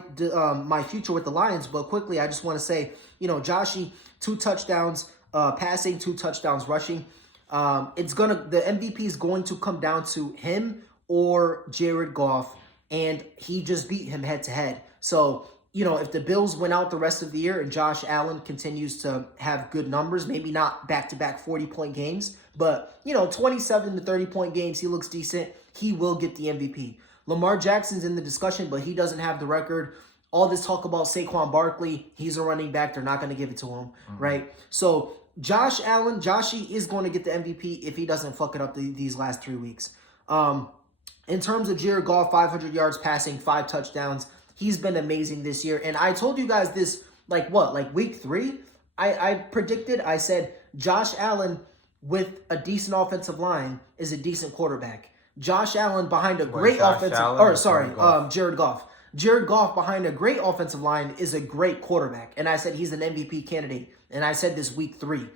my future with the Lions. But quickly, I just want to say, Joshy, 2 touchdowns passing, 2 touchdowns rushing. The MVP is going to come down to him or Jared Goff, and he just beat him head to head. So, if the Bills win out the rest of the year and Josh Allen continues to have good numbers, maybe not back-to-back 40-point games, but, 27 to 30-point games, he looks decent, he will get the MVP. Lamar Jackson's in the discussion, but he doesn't have the record. All this talk about Saquon Barkley, he's a running back, they're not going to give it to him, right? So, Joshy is going to get the MVP if he doesn't fuck it up these last 3 weeks. In terms of Jared Goff, 500 yards passing, 5 touchdowns. He's been amazing this year. And I told you guys this, week 3? I said Josh Allen with a decent offensive line is a decent quarterback. Josh Allen behind a great Jared Goff. Jared Goff behind a great offensive line is a great quarterback. And I said he's an MVP candidate. And I said this week 3.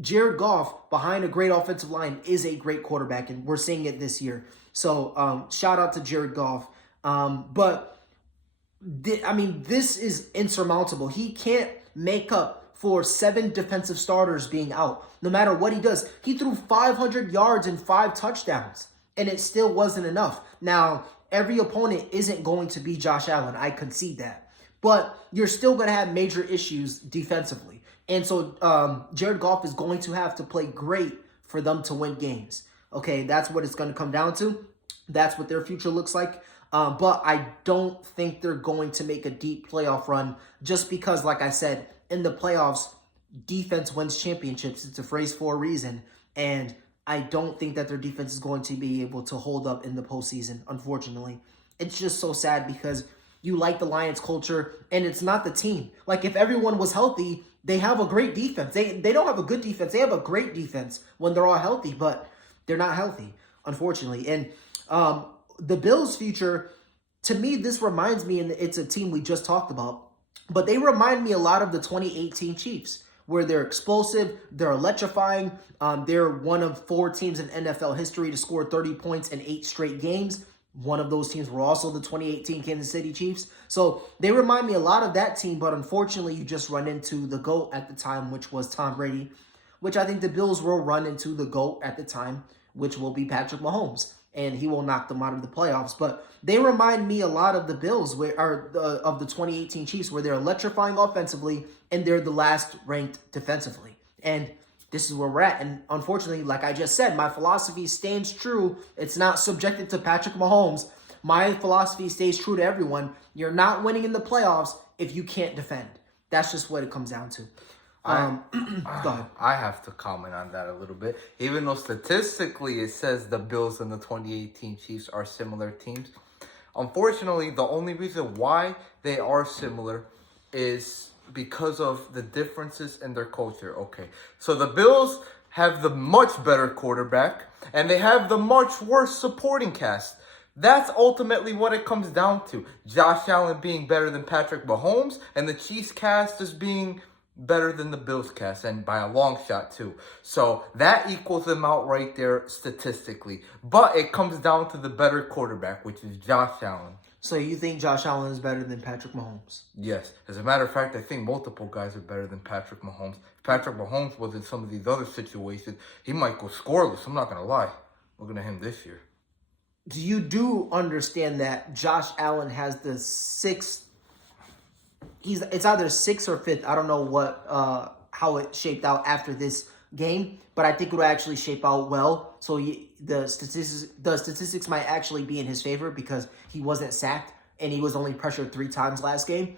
Jared Goff behind a great offensive line is a great quarterback. And we're seeing it this year. So shout out to Jared Goff. This is insurmountable. He can't make up for 7 defensive starters being out. No matter what he does, he threw 500 yards and 5 touchdowns, and it still wasn't enough. Now, every opponent isn't going to be Josh Allen. I concede that. But you're still going to have major issues defensively. And so Jared Goff is going to have to play great for them to win games. Okay, that's what it's going to come down to. That's what their future looks like. But I don't think they're going to make a deep playoff run just because, like I said, in the playoffs, defense wins championships. It's a phrase for a reason. And I don't think that their defense is going to be able to hold up in the postseason, unfortunately. It's just so sad because you like the Lions culture, and it's not the team. Like, if everyone was healthy, they have a great defense. They don't have a good defense. They have a great defense when they're all healthy, but they're not healthy, unfortunately. And the Bills' future, to me, this reminds me, and it's a team we just talked about, but they remind me a lot of the 2018 Chiefs, where they're explosive, they're electrifying. They're one of 4 teams in NFL history to score 30 points in 8 straight games. One of those teams were also the 2018 Kansas City Chiefs. So they remind me a lot of that team, but unfortunately you just run into the GOAT at the time, which was Tom Brady, which I think the Bills will run into the GOAT at the time, which will be Patrick Mahomes, and he will knock them out of the playoffs. But they remind me a lot of the Bills, of the 2018 Chiefs, where they're electrifying offensively and they're the last ranked defensively. And this is where we're at. And unfortunately, like I just said, my philosophy stands true. It's not subjected to Patrick Mahomes. My philosophy stays true to everyone. You're not winning in the playoffs if you can't defend. That's just what it comes down to. Go ahead. I have to comment on that a little bit. Even though statistically it says the Bills and the 2018 Chiefs are similar teams, unfortunately, the only reason why they are similar is because of the differences in their culture. Okay, so the Bills have the much better quarterback, and they have the much worse supporting cast. That's ultimately what it comes down to. Josh Allen being better than Patrick Mahomes, and the Chiefs cast as being better than the Bills cast, and by a long shot too. So that equals them out right there statistically. But it comes down to the better quarterback, which is Josh Allen. So you think Josh Allen is better than Patrick Mahomes? Yes. As a matter of fact, I think multiple guys are better than Patrick Mahomes. If Patrick Mahomes was in some of these other situations, he might go scoreless. I'm not going to lie. Looking at him this year. You do understand that Josh Allen has the 6th... It's either 6th or 5th. I don't know what how it shaped out after this game, but I think it will actually shape out well. So the statistics might actually be in his favor because he wasn't sacked and he was only pressured 3 times last game.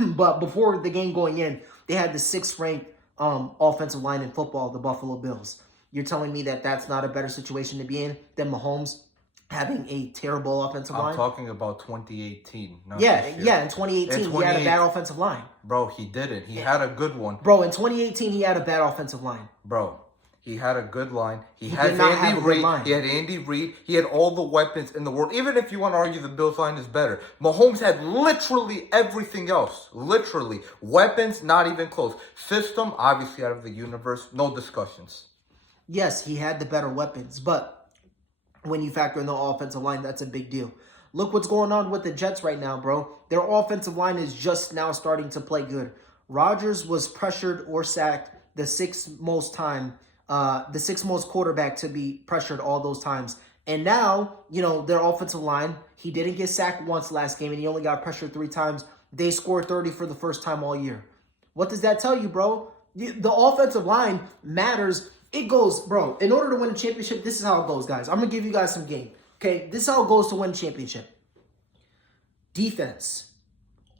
But before the game going in, they had the 6th ranked offensive line in football, the Buffalo Bills. You're telling me that that's not a better situation to be in than Mahomes having a terrible offensive line? I'm talking about 2018. Yeah, in 2018, he had a bad offensive line. Bro, he didn't. He had a good one. Bro, in 2018, he had a bad offensive line. Bro, He had a good line. He did had not have Andy a good Reid. line. He had Andy Reid. He had all the weapons in the world. Even if you want to argue the Bills line is better, Mahomes had literally everything else. Literally. Weapons, not even close. System, obviously out of the universe. No discussions. Yes, he had the better weapons, but when you factor in the offensive line, that's a big deal. Look what's going on with the Jets right now, bro. Their offensive line is just now starting to play good. Rodgers was pressured or sacked the sixth most quarterback to be pressured all those times. And now, their offensive line, he didn't get sacked once last game, and he only got pressured 3 times. They scored 30 for the first time all year. What does that tell you, bro? The offensive line matters. It goes, bro, in order to win a championship, this is how it goes, guys. I'm going to give you guys some game. Okay, this is how it goes to win a championship. Defense,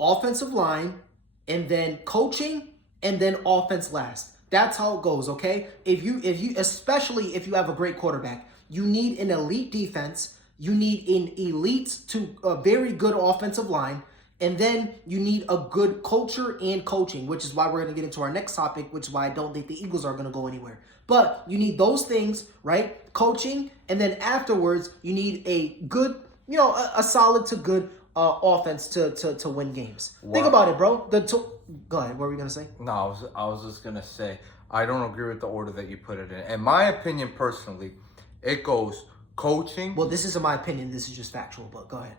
offensive line, and then coaching, and then offense last. That's how it goes, okay? If you, especially if you have a great quarterback, you need an elite defense, you need an elite to a very good offensive line, and then you need a good culture and coaching, which is why we're going to get into our next topic, which is why I don't think the Eagles are going to go anywhere. But you need those things, right? Coaching, and then afterwards, you need a good, a solid to good offense to win games. Wow. Think about it, bro. Go ahead. What were you going to say? No, I was just going to say, I don't agree with the order that you put it in. In my opinion, personally, it goes coaching. Well, this isn't my opinion. This is just factual, but go ahead.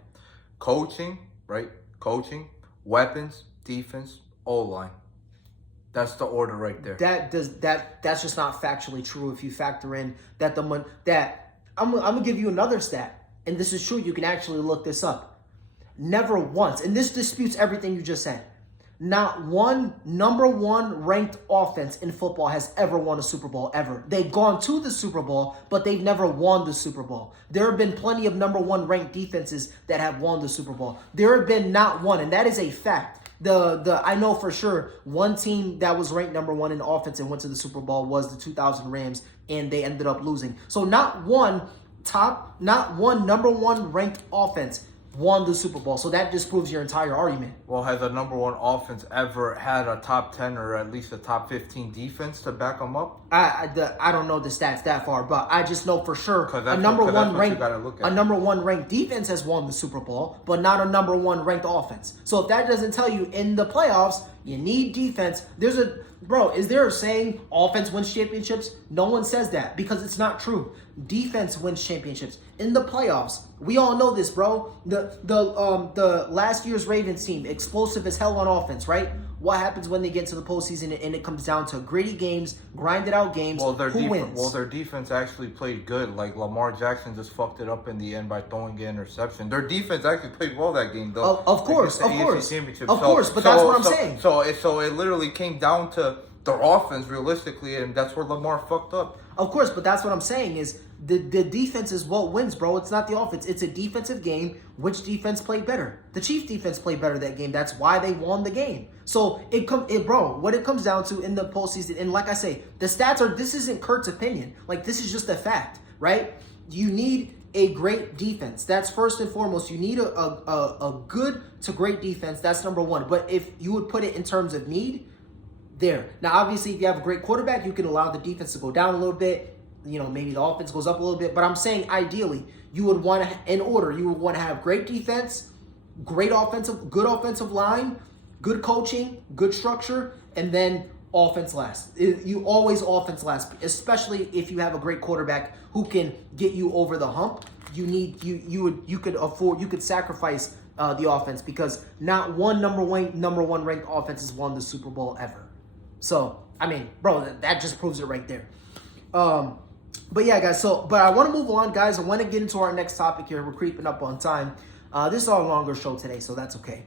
Coaching, right? Coaching, weapons, defense, O-line. That's the order right there. That's just not factually true if you factor in that I'm gonna give you another stat, and this is true. You can actually look this up. Never once, and this disputes everything you just said. Not one number 1 ranked offense in football has ever won a Super Bowl, ever. They've gone to the Super Bowl, but they've never won the Super Bowl. There have been plenty of number 1 ranked defenses that have won the Super Bowl. There have been not one, and that is a fact. I know for sure one team that was ranked number 1 in offense and went to the Super Bowl was the 2000 Rams, and they ended up losing. So not one number 1 ranked offense won the Super Bowl. So that disproves your entire argument. Well, has a number 1 offense ever had a top 10 or at least a top 15 defense to back them up? I don't know the stats that far, but I just know for sure a number 1 ranked defense has won the Super Bowl, but not a number 1 ranked offense. So if that doesn't tell you in the playoffs, you need defense. Is there a saying offense wins championships? No one says that because it's not true. Defense wins championships. In the playoffs, we all know this, bro. The last year's Ravens team, explosive as hell on offense, right? What happens when they get to the postseason and it comes down to gritty games, grinded out games? Who wins? Well, their defense actually played good. Like Lamar Jackson just fucked it up in the end by throwing an interception. Their defense actually played well that game, though. Of course. But that's what I'm saying. So it literally came down to their offense, realistically, and that's where Lamar fucked up. Of course, but that's what I'm saying is the defense is what wins, bro. It's not the offense. It's a defensive game. Which defense played better? The Chiefs defense played better that game. That's why they won the game. So what it comes down to in the postseason, and like I say, the stats are, this isn't Kurt's opinion. Like, this is just a fact, right? You need a great defense. That's first and foremost. You need a good to great defense. That's number 1. But if you would put it in terms of need, there. Now, obviously, if you have a great quarterback, you can allow the defense to go down a little bit. Maybe the offense goes up a little bit. But I'm saying, ideally, you would want to have great defense, good offensive line, good coaching, good structure, and then offense last. You always offense last, especially if you have a great quarterback who can get you over the hump. You could sacrifice the offense because not one number 1 ranked offense has won the Super Bowl ever. So, I mean, bro, that just proves it right there. But yeah, guys, but I want to move on, guys. I want to get into our next topic here. We're creeping up on time. This is our longer show today, so that's okay.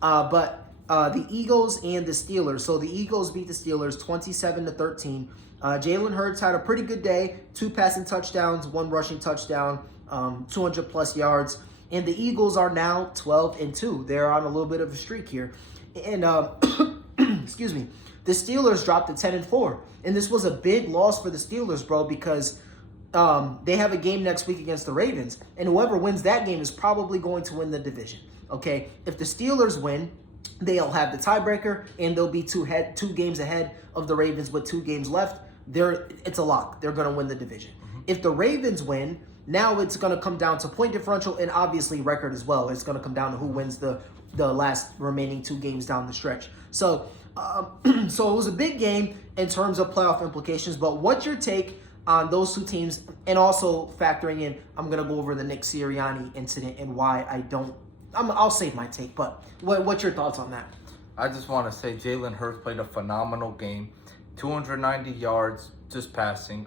But the Eagles and the Steelers. So the Eagles beat the Steelers 27-13. Jalen Hurts had a pretty good day. 2 passing touchdowns, 1 rushing touchdown, 200-plus yards. And the Eagles are now 12-2. They're on a little bit of a streak here. And, excuse me. The Steelers dropped to 10-4, and this was a big loss for the Steelers, bro, because they have a game next week against the Ravens, and whoever wins that game is probably going to win the division. Okay, if the Steelers win, they'll have the tiebreaker, and they'll be two games ahead of the Ravens with 2 games left. it's a lock. They're going to win the division. If the Ravens win, now it's going to come down to point differential and obviously record as well. It's going to come down to who wins the last remaining 2 games down the stretch. So, so it was a big game in terms of playoff implications. But what's your take on those 2 teams, and also factoring in, I'm going to go over the Nick Sirianni incident and why I'll save my take, but what's your thoughts on that? I just want to say Jalen Hurts played a phenomenal game. 290 yards just passing.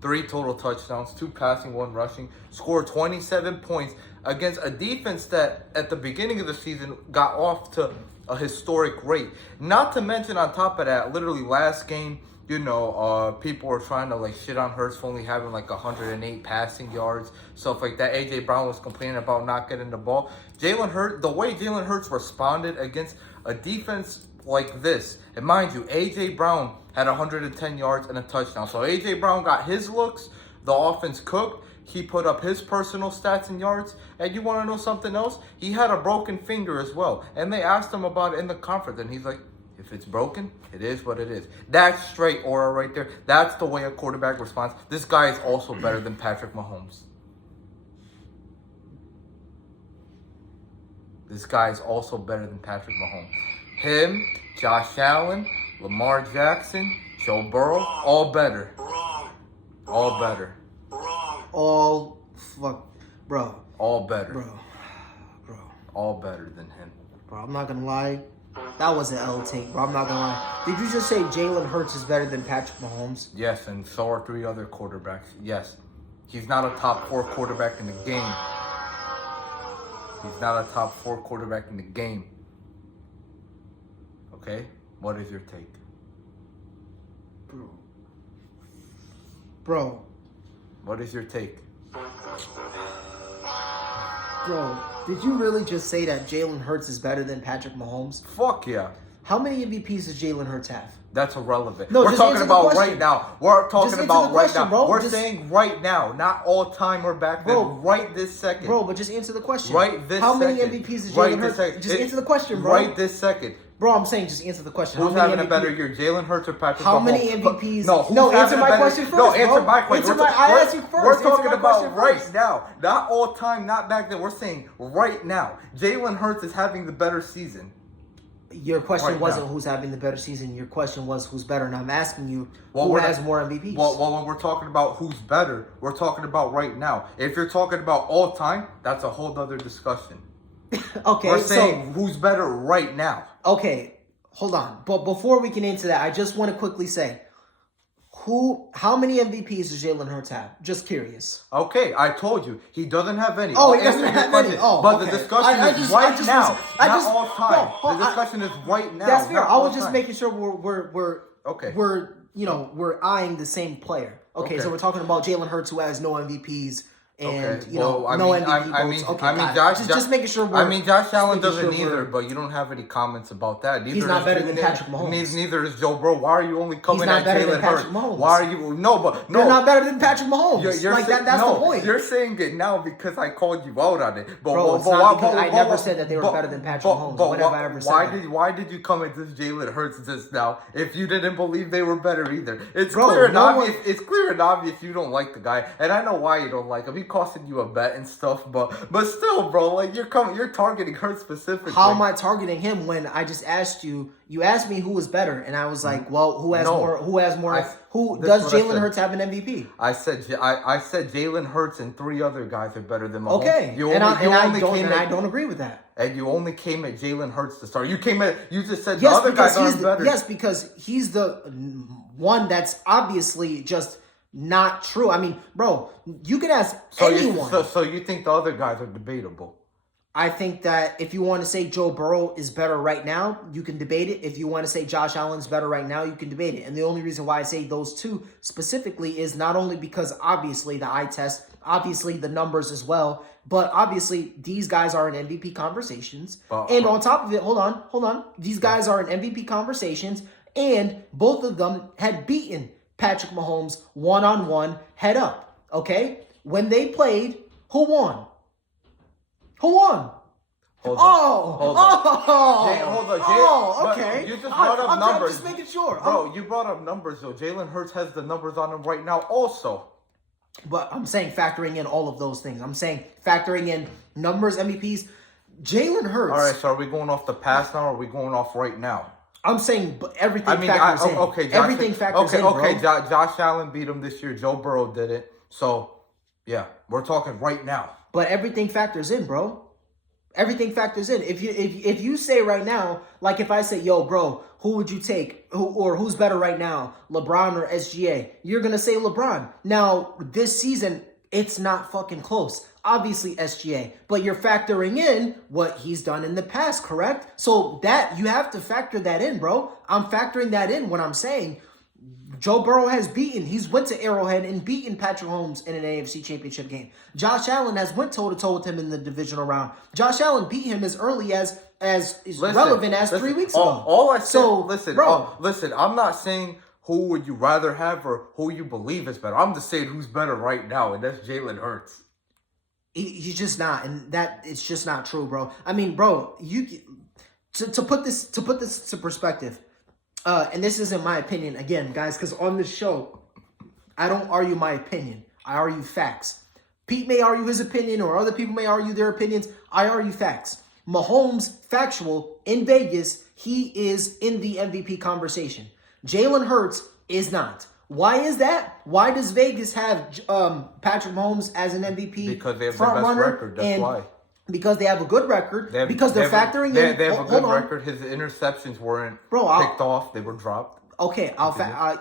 3 total touchdowns, 2 passing, 1 rushing. Scored 27 points against a defense that at the beginning of the season got off to a historic rate. Not to mention on top of that, literally last game, people were trying to shit on Hurts for only having 108 passing yards, stuff like that. AJ Brown was complaining about not getting the ball. The way Jalen Hurts responded against a defense like this, and mind you, AJ Brown had 110 yards and a touchdown. So AJ Brown got his looks, the offense cooked, he put up his personal stats and yards, and you want to know something else? He had a broken finger as well, and they asked him about it in the conference, and he's like, if it's broken, it is what it is. That's straight aura right there. That's the way a quarterback responds. This guy is also better than Patrick Mahomes. This guy is also better than Patrick Mahomes. Him, Josh Allen, Lamar Jackson, Joe Burrow, all better. All better. All better. Bro. All better than him. Bro, I'm not gonna lie. That was an L take, bro. I'm not gonna lie. Did you just say Jalen Hurts is better than Patrick Mahomes? Yes, and so are 3 other quarterbacks. Yes. He's not a top 4 quarterback in the game. He's not a top 4 quarterback in the game. Okay? What is your take? Bro. What is your take? Bro, did you really just say that Jalen Hurts is better than Patrick Mahomes? Fuck yeah. How many MVPs does Jalen Hurts have? That's irrelevant. No, we're talking about right now. We're talking about right now. Bro. We're saying right now, not all time or back then. Right this second. Bro, but just answer the question. Right this How second. many MVPs does Jalen Hurts? Just answer the question, bro. Right this second. Bro, I'm saying just answer the question. Who's having a better year, Jalen Hurts or Patrick Mahomes? How many MVPs? No, answer my question first. No, answer my question. I asked you first. We're talking about right now, not all time, not back then. We're saying right now. Jalen Hurts is having the better season. Your question wasn't who's having the better season. Your question was who's better. And I'm asking you who has more MVPs. Well, when we're talking about who's better, we're talking about right now. If you're talking about all time, that's a whole other discussion. Okay, we're saying who's better right now. Okay, hold on. But before we get into that, I just want to quickly say, how many MVPs does Jalen Hurts have? Just curious. Okay, I told you. He doesn't have any. Oh, he doesn't have any. Oh, but okay. The discussion is right now, not all time. No, the discussion is right now. That's fair. I was just making sure we're eyeing the same player. Okay, so we're talking about Jalen Hurts, who has no MVPs. And no MVP votes. Just making sure. Josh Allen doesn't either, but you don't have any comments about that. He's not better than Patrick Mahomes. Neither is Joe Burrow. Why are you only coming at Jalen Hurts? Why are you They're not better than Patrick Mahomes. That's the point. You're saying it now because I called you out on it. Bro, it's not because I never said that they were better than Patrick Mahomes. When have I ever said that? Why did you come at this Jalen Hurts just now if you didn't believe they were better either? It's clear and obvious. It's clear and obvious you don't like the guy, and I know why you don't like him. He costed you a bet and stuff, but still, bro, you're targeting Hurts specifically. How am I targeting him when I just asked you? You asked me who was better, and I was like, well, who has more? Does Jalen Hurts have an MVP? I said Jalen Hurts and 3 other guys are better than Mahomes. Okay, I don't agree with that. And you only came at Jalen Hurts to start. You just said the other guys aren't better. Yes, because he's the one that's obviously just not true. I mean, bro, you could ask anyone. So you think the other guys are debatable? I think that if you want to say Joe Burrow is better right now, you can debate it. If you want to say Josh Allen's better right now, you can debate it. And the only reason why I say those 2 specifically is not only because obviously the eye test, obviously the numbers as well, but obviously these guys are in MVP conversations. And on top of it, hold on. These guys are in MVP conversations, and both of them had beaten Patrick Mahomes one-on-one, head up. Okay? When they played, who won? Hold on. Oh, Hold on. oh, Hold on. oh, okay. You just brought up numbers. I'm just making sure. Bro, you brought up numbers, though. Jalen Hurts has the numbers on him right now also. But I'm saying factoring in all of those things. I'm saying factoring in numbers, MVPs. Jalen Hurts. All right, so are we going off the past now or are we going off right now? I'm saying everything factors in. Okay, everything factors in, bro. Okay, Josh Allen beat him this year. Joe Burrow did it. So, yeah, we're talking right now. But everything factors in, bro. Everything factors in. If you say right now, like if I say, yo, bro, who would you take? Who's better right now, LeBron or SGA? You're going to say LeBron. Now, this season, it's not fucking close. Obviously SGA, but you're factoring in what he's done in the past, correct? So that you have to factor that in, bro. I'm factoring that in when I'm saying Joe Burrow he's went to Arrowhead and beaten Patrick Mahomes in an AFC Championship game. Josh Allen has went toe-to-toe with him in the divisional round. Josh Allen beat him as early as relevant as 3 weeks ago. All I said, listen, I'm not saying who would you rather have or who you believe is better. I'm just saying who's better right now, and that's Jalen Hurts. He's just not, and that it's just not true, bro. I mean, bro, to put this to perspective, and this isn't my opinion again, guys, because on this show, I don't argue my opinion. I argue facts. Pete may argue his opinion, or other people may argue their opinions. I argue facts. Mahomes, factual, in Vegas, he is in the MVP conversation. Jalen Hurts is not. Why is that? Why does Vegas have Patrick Mahomes as an MVP? Because they have front the best runner, record. That's why. Because they have a good record. Because they're factoring in. They have a good record. His interceptions weren't picked off. They were dropped. Okay,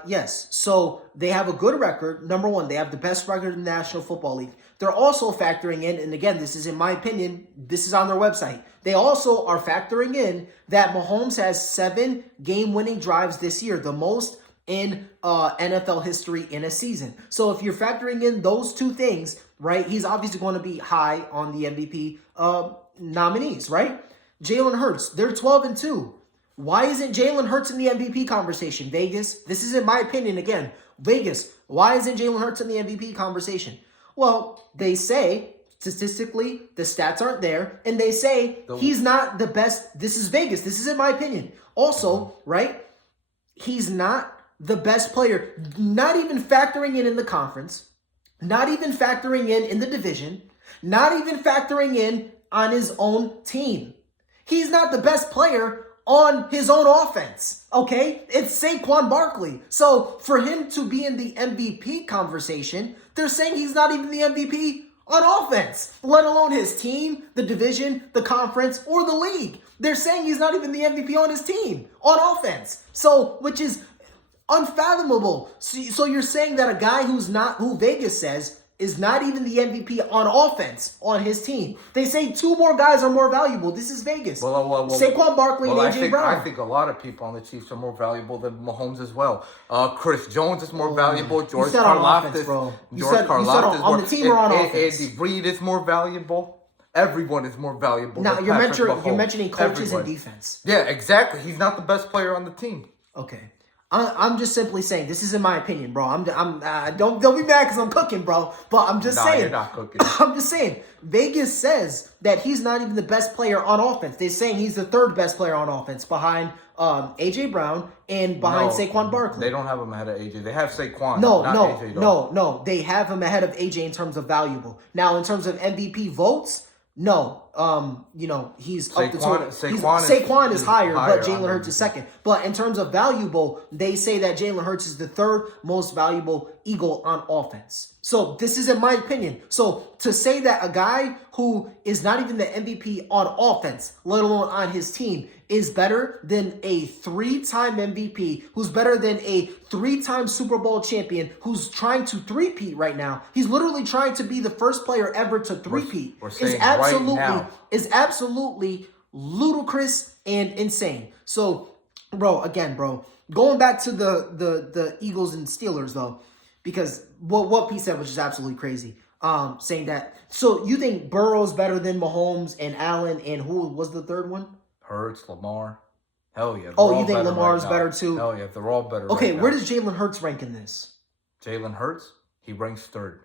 yes. So they have a good record. Number one, they have the best record in the National Football League. They're also factoring in, and again, this is in my opinion, this is on their website. They also are factoring in that Mahomes has 7 game-winning drives this year, the most in NFL history in a season. So if you're factoring in those two things, right, he's obviously going to be high on the MVP nominees, right? Jalen Hurts, they're 12-2. Why isn't Jalen Hurts in the MVP conversation, Vegas? This isn't my opinion again. Vegas, why isn't Jalen Hurts in the MVP conversation? Well, they say, statistically, the stats aren't there, and they say he's not the best. This is Vegas. This isn't my opinion. Also, right, he's not the best player, not even factoring in the conference, not even factoring in the division, not even factoring in on his own team. He's not the best player on his own offense, okay? It's Saquon Barkley. So for him to be in the MVP conversation, they're saying he's not even the MVP on offense, let alone his team, the division, the conference, or the league. They're saying he's not even the MVP on his team on offense. So, which is unfathomable. So you're saying that a guy who Vegas says is not even the MVP on offense on his team. They say 2 more guys are more valuable. This is Vegas. Saquon Barkley and A.J. Brown. I think a lot of people on the Chiefs are more valuable than Mahomes as well. Chris Jones is more valuable. George Karlaftis. On the team or on offense? Andy Reid is more valuable. Everyone is more valuable. Now you're mentioning coaches and defense. Yeah, exactly. He's not the best player on the team. Okay. I'm just simply saying, this is in my opinion, bro. Don't be mad because I'm cooking, bro. But I'm just saying. You're not cooking. I'm just saying. Vegas says that he's not even the best player on offense. They're saying he's the 3rd best player on offense behind A.J. Brown and behind Saquon Barkley. They don't have him ahead of A.J. They have Saquon. No. They have him ahead of A.J. in terms of valuable. Now, in terms of MVP votes, no. He's up to Saquon is higher, but Jalen Hurts is 2nd. But in terms of valuable, they say that Jalen Hurts is the 3rd most valuable Eagle on offense. So this is in my opinion. So to say that a guy who is not even the MVP on offense, let alone on his team, is better than a 3-time MVP, who's better than a 3-time Super Bowl champion, who's trying to three-peat right now. He's literally trying to be the first player ever to three-peat. Is absolutely ludicrous and insane. So, bro, going back to the Eagles and Steelers though, because what Pete said, which is absolutely crazy. Saying that. So you think Burrow's better than Mahomes and Allen, and who was the 3rd one? Hurts, Lamar. Hell yeah. You think Lamar's better too? Hell yeah, they're all better. Okay, where does Jalen Hurts rank in this? Jalen Hurts? He ranks 3rd.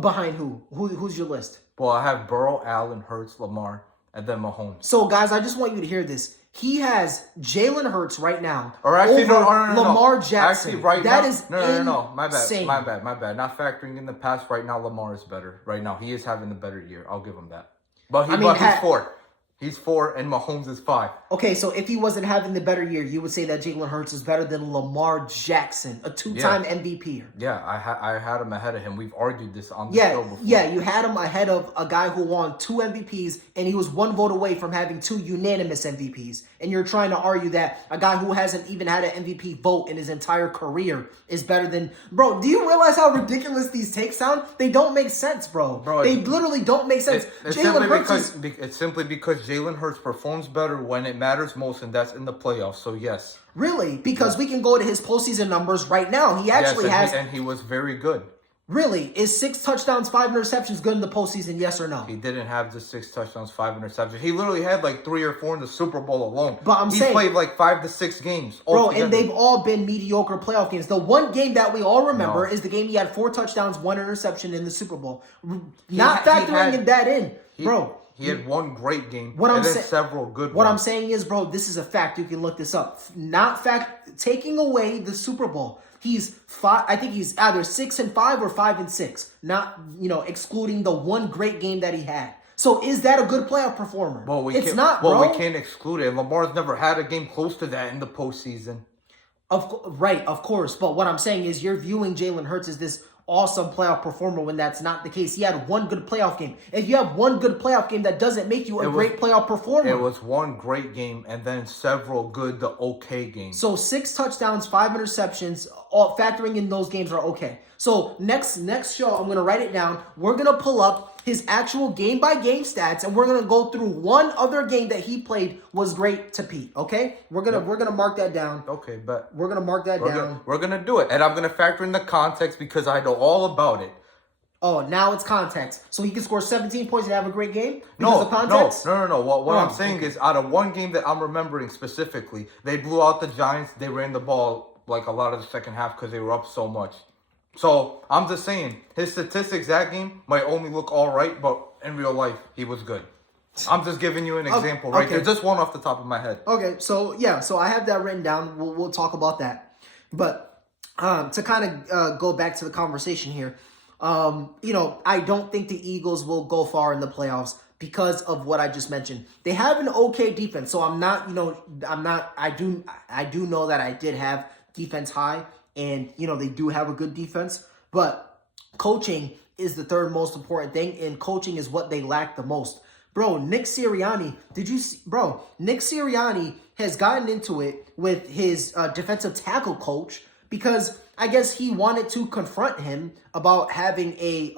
Behind who? Who's your list? Well, I have Burrow, Allen, Hurts, Lamar, and then Mahomes. So, guys, I just want you to hear this. He has Jalen Hurts right now Or actually, over no. Lamar Jackson. Actually, right that now, is no. My insane. bad. Not factoring in the past. Right now, Lamar is better. Right now, he is having the better year. I'll give him that. But he's 4. He's 4, and Mahomes is 5. Okay, so if he wasn't having the better year, you would say that Jalen Hurts is better than Lamar Jackson, a 2-time MVP. Yeah, I had him ahead of him. We've argued this on the show before. Yeah, you had him ahead of a guy who won 2 MVPs, and he was 1 vote away from having 2 unanimous MVPs. And you're trying to argue that a guy who hasn't even had an MVP vote in his entire career is better than... Bro, do you realize how ridiculous these takes sound? They don't make sense, bro. They literally don't make sense. It's simply because Jalen Hurts performs better when it matters most, and that's in the playoffs. So, yes. Really? Because we can go to his postseason numbers right now. He actually has... And he was very good. Really? Is 6 touchdowns, 5 interceptions good in the postseason, yes or no? He didn't have the 6 touchdowns, 5 interceptions. He literally had like 3 or 4 in the Super Bowl alone. But He played like 5 to 6 games. Bro, and they've all been mediocre playoff games. The one game that we all remember is the game he had 4 touchdowns, 1 interception in the Super Bowl. Not factoring that in, bro. He had 1 great game several good ones. What I'm saying is, bro, this is a fact. You can look this up. Taking away the Super Bowl. He's 5. I think he's either 6-5 or 5-6. Not, excluding the 1 great game that he had. So is that a good playoff performer? It's not, bro. Well, we can't exclude it. Lamar's never had a game close to that in the postseason. Right, of course. But what I'm saying is you're viewing Jalen Hurts as this awesome playoff performer when that's not the case. He had 1 good playoff game. If you have 1 good playoff game, that doesn't make you a great playoff performer. It was 1 great game and then several good to okay games. So 6 touchdowns, 5 interceptions, all factoring in those games are okay. So next show, I'm going to write it down. We're going to pull up his actual game-by-game stats, and we're going to go through one other game that he played was great to Pete, okay? We're gonna mark that down. Okay, but we're going to mark that down. We're going to do it, and I'm going to factor in the context because I know all about it. Oh, now it's context. So he can score 17 points and have a great game because of context? No. What I'm saying is out of 1 game that I'm remembering specifically, they blew out the Giants. They ran the ball like a lot of the second half because they were up so much. So, I'm just saying, his statistics that game might only look all right, but in real life, he was good. I'm just giving you an example right there. Just one off the top of my head. Okay, so I have that written down. We'll talk about that. But to kind of go back to the conversation here, I don't think the Eagles will go far in the playoffs because of what I just mentioned. They have an okay defense, so I do know that I did have defense high. And, they do have a good defense. But coaching is the 3rd most important thing. And coaching is what they lack the most. Bro, Nick Sirianni, Nick Sirianni has gotten into it with his defensive tackle coach because I guess he wanted to confront him about having a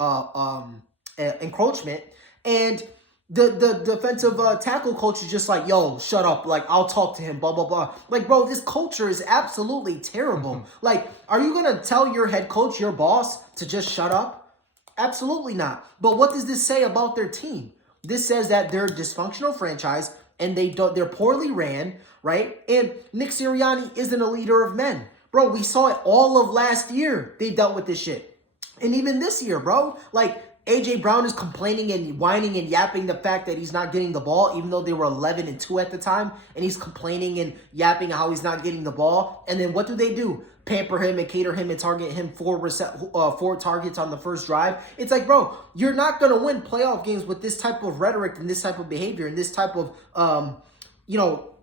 encroachment. And the defensive tackle coach is just like, yo, shut up. Like, I'll talk to him, blah, blah, blah. Like, bro, this culture is absolutely terrible. Like, are you going to tell your head coach, your boss, to just shut up? Absolutely not. But what does this say about their team? This says that they're a dysfunctional franchise and they're poorly ran, right? And Nick Sirianni isn't a leader of men. Bro, we saw it all of last year. They dealt with this shit. And even this year, bro, like, A.J. Brown is complaining and whining and yapping the fact that he's not getting the ball, even though they were 11-2 at the time. And he's complaining and yapping how he's not getting the ball. And then what do? Pamper him and cater him and target him 4 targets on the first drive. It's like, bro, you're not going to win playoff games with this type of rhetoric and this type of behavior and this type of,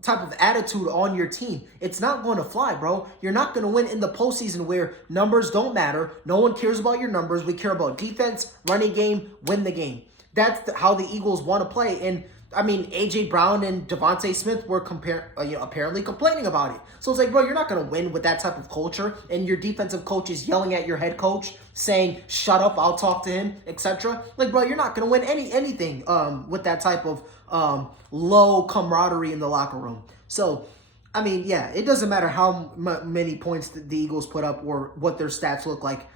type of attitude on your team. It's not going to fly, bro. You're not going to win in the postseason where numbers don't matter. No one cares about your numbers. We care about defense, running game, win the game. That's how the Eagles want to play. And I mean, A.J. Brown and Devontae Smith were apparently complaining about it. So it's like, bro, you're not going to win with that type of culture. And your defensive coach is yelling at your head coach, saying, shut up, I'll talk to him, etc. Like, bro, you're not going to win anything with that type of low camaraderie in the locker room. So, I mean, yeah, it doesn't matter how many points the Eagles put up or what their stats look like.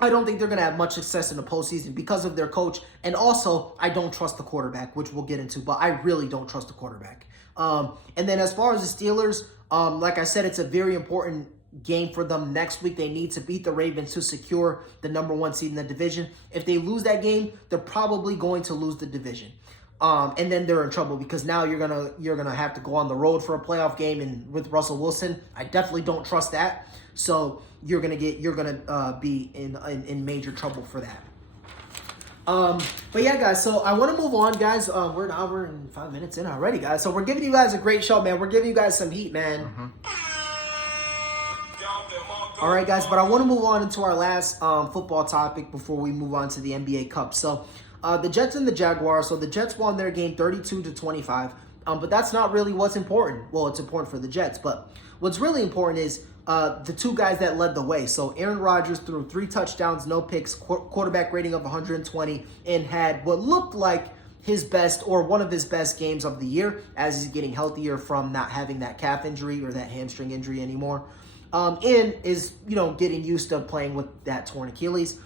I don't think they're going to have much success in the postseason because of their coach. And also, I don't trust the quarterback, which we'll get into. But I really don't trust the quarterback. And then as far as the Steelers, like I said, it's a very important game for them next week. They need to beat the Ravens to secure the #1 seed in the division. If they lose that game, they're probably going to lose the division. And then they're in trouble because now you're gonna have to go on the road for a playoff game, and with Russell Wilson, I definitely don't trust that. So you're gonna be in major trouble for that. But yeah, guys. So I want to move on, guys. We're an hour and 5 minutes in already, guys. So we're giving you guys a great show, man. We're giving you guys some heat, man. All right, guys. But I want to move on into our last football topic before we move on to the NBA Cup. So. The Jets and the Jaguars. So the Jets won their game 32-25. But that's not really what's important. Well, it's important for the Jets, but what's really important is the two guys that led the way. So Aaron Rodgers threw 3 touchdowns, no picks, quarterback rating of 120, and had what looked like his best or one of his best games of the year as he's getting healthier from not having that calf injury or that hamstring injury anymore. And is, getting used to playing with that torn Achilles.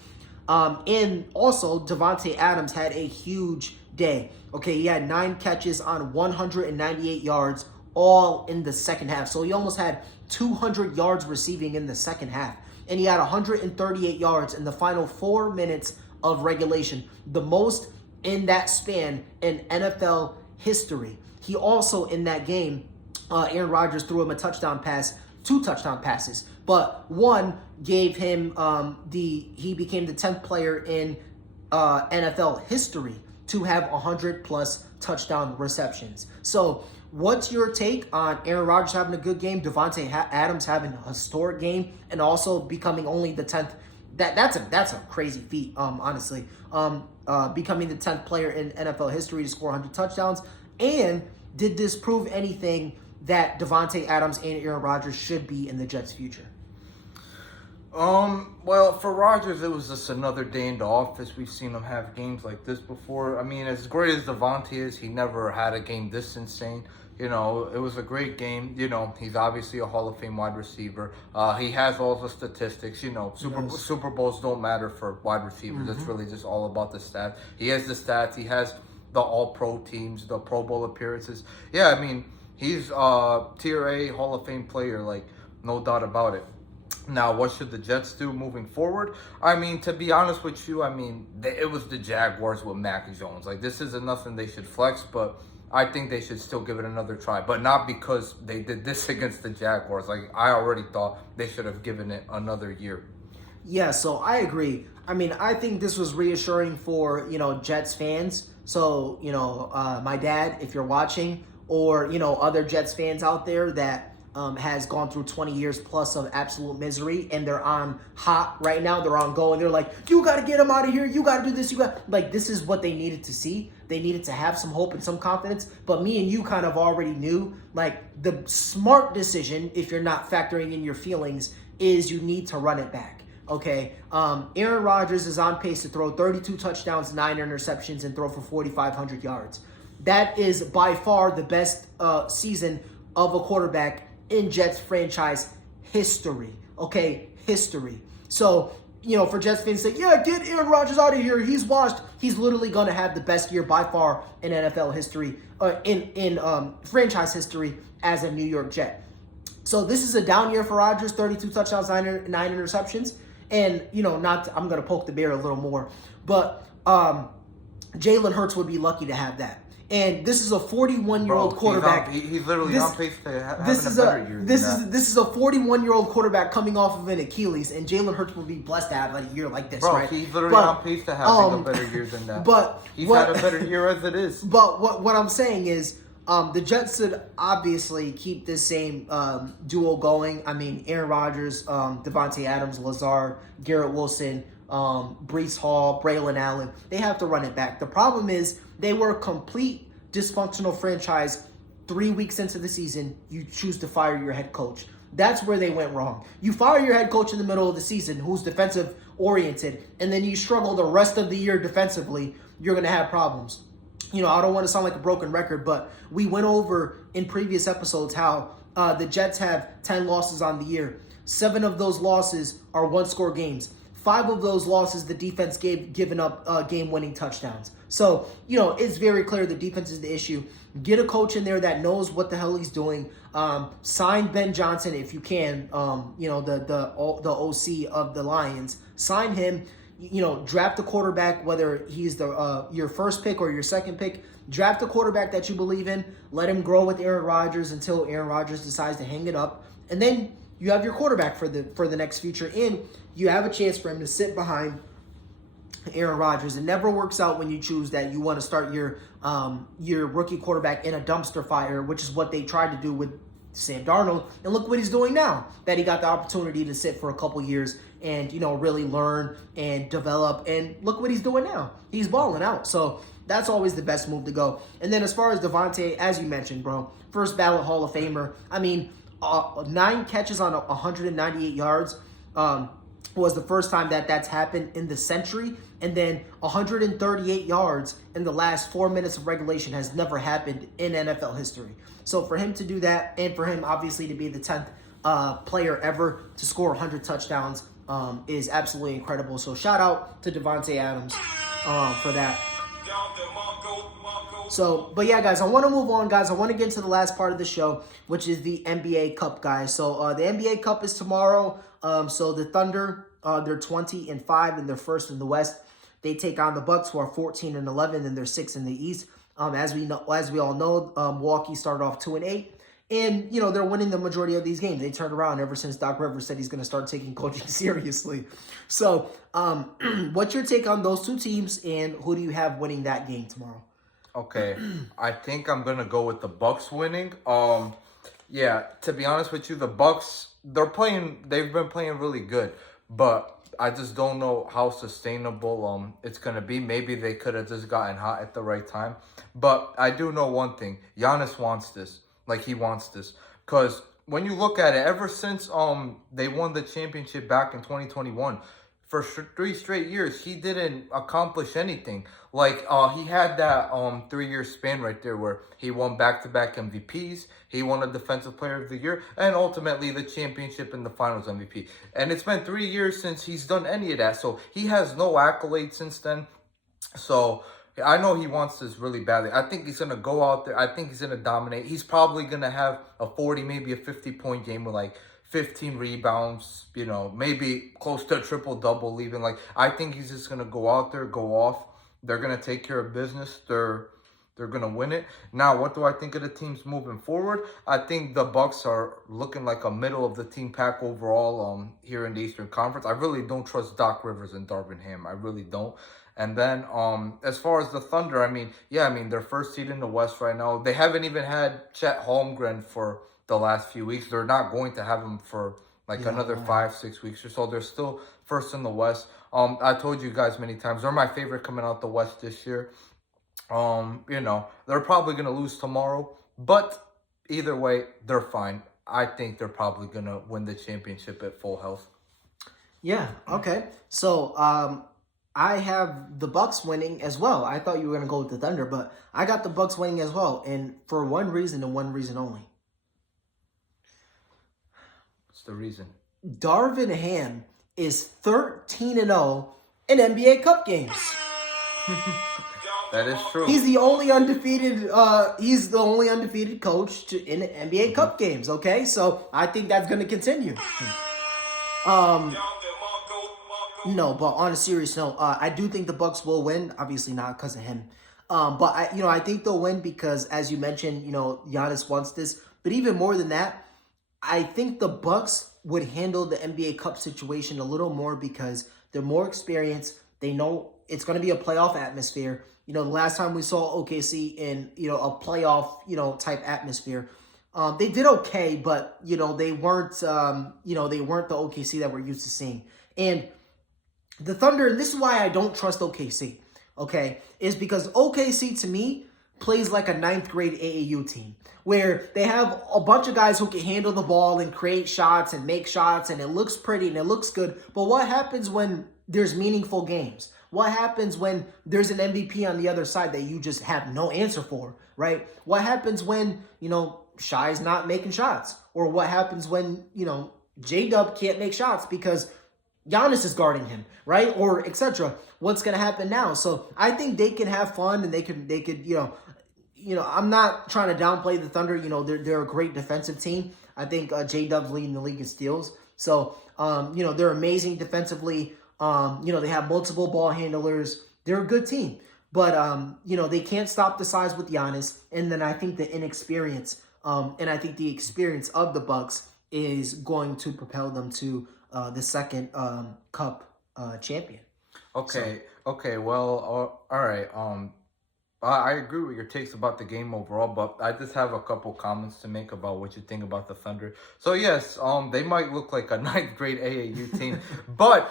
And also, Davante Adams had a huge day. Okay, he had 9 catches on 198 yards, all in the second half. So he almost had 200 yards receiving in the second half. And he had 138 yards in the final 4 minutes of regulation, the most in that span in NFL history. He also, in that game, Aaron Rodgers threw him a touchdown pass, 2 touchdown passes, but one gave him he became the 10th player in NFL history to have 100+ touchdown receptions. So what's your take on Aaron Rodgers having a good game, Davante Adams having a historic game, and also becoming only the 10th? That's a crazy feat, honestly. Becoming the 10th player in NFL history to score 100 touchdowns. And did this prove anything that Davante Adams and Aaron Rodgers should be in the Jets' future? Well, for Rodgers, it was just another day in the office. We've seen him have games like this before. I mean, as great as Davante is, he never had a game this insane. It was a great game. He's obviously a Hall of Fame wide receiver. He has all the statistics. Super Bowls don't matter for wide receivers. It's really just all about the stats. He has the stats. He has the All-Pro teams, the Pro Bowl appearances. Yeah, I mean, he's Tier A Hall of Fame player, like, no doubt about it. Now, what should the Jets do moving forward? I mean, to be honest with you, it was the Jaguars with Mac Jones. Like, this isn't nothing they should flex, but I think they should still give it another try. But not because they did this against the Jaguars. Like, I already thought they should have given it another year. Yeah, so I agree. I think this was reassuring for, Jets fans. So, my dad, if you're watching, or, other Jets fans out there that has gone through 20 years plus of absolute misery, and they're on hot right now. They're on go, and they're like, you got to get him out of here. You got to do this. This is what they needed to see. They needed to have some hope and some confidence. But me and you kind of already knew, the smart decision, if you're not factoring in your feelings, is you need to run it back. Okay, Aaron Rodgers is on pace to throw 32 touchdowns, 9 interceptions, and throw for 4,500 yards. That is by far the best season of a quarterback in Jets franchise history. Okay, history. So, for Jets fans to say, yeah, get Aaron Rodgers out of here. He's washed. He's literally going to have the best year by far in NFL history, in franchise history as a New York Jet. So this is a down year for Rodgers, 32 touchdowns, 9 interceptions. And, I'm going to poke the bear a little more, but Jalen Hurts would be lucky to have that. And this is a 41-year-old quarterback. He's literally on pace to having a better year. This is a 41-year-old quarterback coming off of an Achilles, and Jalen Hurts will be blessed to have a year like this, right? He's literally on pace to having a better year than that. But he's had a better year as it is. But what I'm saying is, the Jets should obviously keep this same duo going. Aaron Rodgers, Davante Adams, Lazard, Garrett Wilson, Breece Hall, Braylon Allen. They have to run it back. The problem is they were a complete dysfunctional franchise 3 weeks into the season. You choose to fire your head coach. That's where they went wrong. You fire your head coach in the middle of the season who's defensive oriented, and then you struggle the rest of the year defensively. You're going to have problems. I don't want to sound like a broken record, but we went over in previous episodes how the Jets have 10 losses on the year. 7 of those losses are one-score games. 5 of those losses, the defense given up game-winning touchdowns. So, it's very clear the defense is the issue. Get a coach in there that knows what the hell he's doing. Sign Ben Johnson if you can, the OC of the Lions. Sign him. draft a quarterback, whether he's your first pick or your second pick. Draft a quarterback that you believe in. Let him grow with Aaron Rodgers until Aaron Rodgers decides to hang it up, and then you have your quarterback for the next future, and you have a chance for him to sit behind Aaron Rodgers. It never works out when you choose that you want to start your rookie quarterback in a dumpster fire, which is what they tried to do with Sam Darnold. And look what he's doing now, that he got the opportunity to sit for a couple years and, really learn and develop. And look what he's doing now. He's balling out. So that's always the best move to go. And then as far as Devontae, as you mentioned, bro, first ballot Hall of Famer. I mean, 9 catches on 198 yards was the first time that's happened in the century. And then 138 yards in the last 4 minutes of regulation has never happened in NFL history. So for him to do that, and for him obviously to be the 10th player ever to score 100 touchdowns is absolutely incredible. So shout out to Devontae Adams for that. So, but yeah, guys, I want to move on, guys. I want to get into the last part of the show, which is the NBA Cup, guys. So the NBA Cup is tomorrow. So the Thunder, they're 20-5 and they're first in the West. They take on the Bucks, who are 14-11 and they're 6th in the East. As we all know, Milwaukee started off 2-8, and they're winning the majority of these games. They turned around ever since Doc Rivers said he's going to start taking coaching seriously. So, what's your take on those two teams, and who do you have winning that game tomorrow? Okay, I think I'm gonna go with the Bucks winning. Yeah, to be honest with you, the Bucks, they've been playing really good, but I just don't know how sustainable it's gonna be. Maybe they could have just gotten hot at the right time. But I do know one thing. Giannis wants this. Like, he wants this. Because when you look at it, ever since they won the championship back in 2021, for 3 straight years, he didn't accomplish anything. Like, he had that 3-year span right there where he won back-to-back MVPs, he won a Defensive Player of the Year, and ultimately the championship and the Finals MVP. And it's been 3 years since he's done any of that, so he has no accolades since then. So I know he wants this really badly. I think he's going to go out there. I think he's going to dominate. He's probably going to have a 40, maybe a 50-point game with, like, 15 rebounds, maybe close to a triple-double even. Like, I think he's just going to go out there, go off. They're going to take care of business. They're going to win it. Now, what do I think of the teams moving forward? I think the Bucks are looking like a middle-of-the-team pack overall here in the Eastern Conference. I really don't trust Doc Rivers and Darvin Ham. I really don't. And then as far as the Thunder, they're first seed in the West right now. They haven't even had Chet Holmgren for the last few weeks. They're not going to have him for another 5-6 weeks or so. They're still first in the West. I told you guys many times, they're my favorite coming out the West this year. They're probably going to lose tomorrow, but either way, they're fine. I think they're probably going to win the championship at full health. Yeah, okay. So, I have the Bucks winning as well. I thought you were going to go with the Thunder, but I got the Bucks winning as well, and for one reason and one reason only. What's the reason? Darvin Ham is 13-0 in NBA Cup games. That is true. He's the only undefeated. He's the only undefeated coach in NBA Cup games. Okay, so I think that's going to continue. No, but on a serious note, I do think the Bucks will win. Obviously not because of him. But I think they'll win because, as you mentioned, Giannis wants this. But even more than that, I think the Bucks would handle the NBA Cup situation a little more because they're more experienced. They know it's going to be a playoff atmosphere. The last time we saw OKC in, a playoff, type atmosphere, they did okay, but, they weren't, they weren't the OKC that we're used to seeing. And the Thunder, and this is why I don't trust OKC, okay, is because OKC, to me, plays like a 9th grade AAU team where they have a bunch of guys who can handle the ball and create shots and make shots, and it looks pretty and it looks good. But what happens when there's meaningful games? What happens when there's an MVP on the other side that you just have no answer for, right? What happens when, Shai's not making shots? Or what happens when, J-Dub can't make shots because Giannis is guarding him, right? Or etc. What's going to happen now? So I think they can have fun and they could, I'm not trying to downplay the Thunder. They're a great defensive team. I think J-Dub's leading the league in steals. So, they're amazing defensively. They have multiple ball handlers. They're a good team. But, they can't stop the size with Giannis. And then I think the inexperience, and I think the experience of the Bucks is going to propel them to the second cup champion. Okay, okay, well, all right. I agree with your takes about the game overall, but I just have a couple comments to make about what you think about the Thunder. So yes, they might look like a ninth grade AAU team, but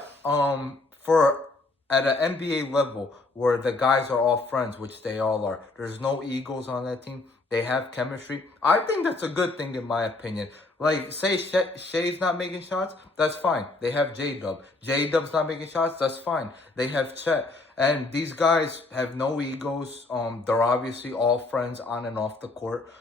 for at an NBA level where the guys are all friends, which they all are, there's no egos on that team. They have chemistry. I think that's a good thing in my opinion. Like, say Shea's not making shots, that's fine. They have J-Dub. J-Dub's not making shots, that's fine. They have Chet. And these guys have no egos. They're obviously all friends on and off the court.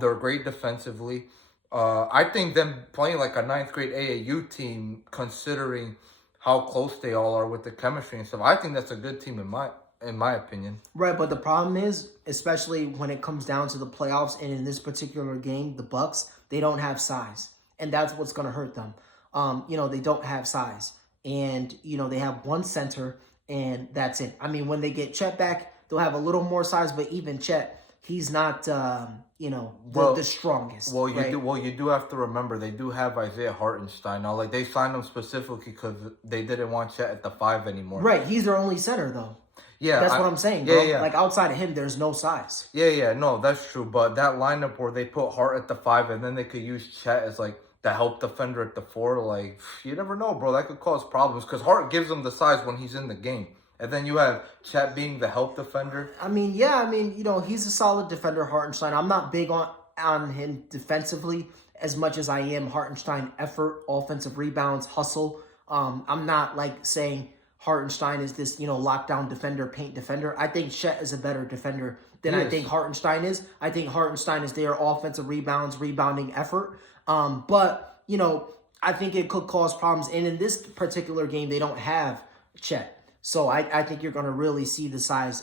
They're great defensively. I think them playing like a ninth grade AAU team, considering how close they all are with the chemistry and stuff, I think that's a good team in my opinion. Right, but the problem is, especially when it comes down to the playoffs, and in this particular game, the Bucks, they don't have size, and that's what's going to hurt them. They don't have size, and they have one center, and that's it. I mean, when they get Chet back, they'll have a little more size, but even Chet, he's not, the strongest. Well, right? you do have to remember they do have Isaiah Hartenstein now. Like, they signed him specifically because they didn't want Chet at the 5 anymore. Right, he's their only center though. Yeah, that's what I'm saying, bro. Yeah. Like, outside of him, there's no size. Yeah, no, that's true. But that lineup where they put Hart at the 5 and then they could use Chet as like the help defender at the 4, like, you never know, bro. That could cause problems because Hart gives them the size when he's in the game. And then you have Chet being the help defender. I mean, he's a solid defender, Hartenstein. I'm not big on him defensively as much as I am Hartenstein effort, offensive rebounds, hustle. I'm not like saying Hartenstein is this, lockdown defender, paint defender. I think Chet is a better defender than I think Hartenstein is. I think Hartenstein is their offensive rebounds, rebounding effort. But I think it could cause problems. And in this particular game, they don't have Chet. So I think you're going to really see the size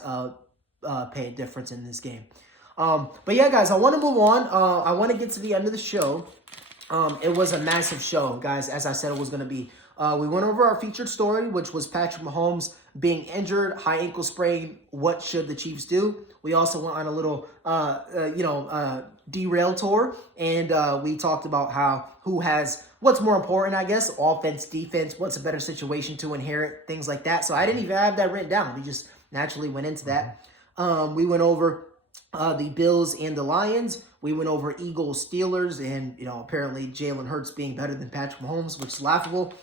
pay a difference in this game. But yeah, guys, I want to move on. I want to get to the end of the show. It was a massive show, guys, as I said it was going to be. We went over our featured story, which was Patrick Mahomes being injured, high ankle sprain. What should the Chiefs do? We also went on a little, derail tour, and we talked about what's more important, I guess, offense, defense, what's a better situation to inherit, things like that. So I didn't even have that written down. We just naturally went into that. We went over the Bills and the Lions. We went over Eagles, Steelers, and, apparently Jalen Hurts being better than Patrick Mahomes, which is laughable.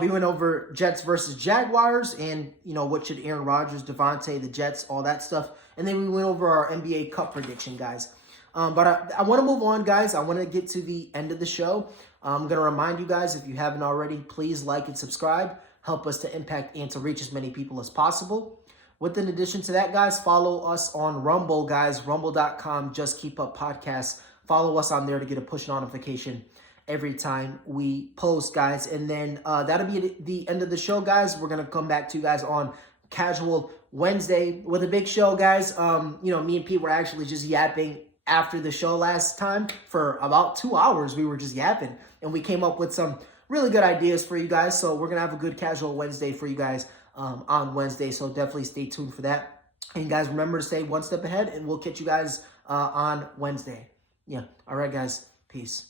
We went over Jets versus Jaguars and, what should Aaron Rodgers, Devontae, the Jets, all that stuff. And then we went over our NBA Cup prediction, guys. But I want to move on, guys. I want to get to the end of the show. I'm going to remind you guys, if you haven't already, please like and subscribe. Help us to impact and to reach as many people as possible. In addition to that, guys, follow us on Rumble, guys. Rumble.com, Just Keep Up Podcast. Follow us on there to get a push notification every time we post, guys. And then that'll be the end of the show, guys. We're going to come back to you guys on Casual Wednesday with a big show, guys. Me and Pete were actually just yapping after the show last time for about 2 hours. We were just yapping, and we came up with some really good ideas for you guys. So we're going to have a good Casual Wednesday for you guys on Wednesday. So definitely stay tuned for that. And guys, remember to stay one step ahead, and we'll catch you guys on Wednesday. Yeah. All right, guys. Peace.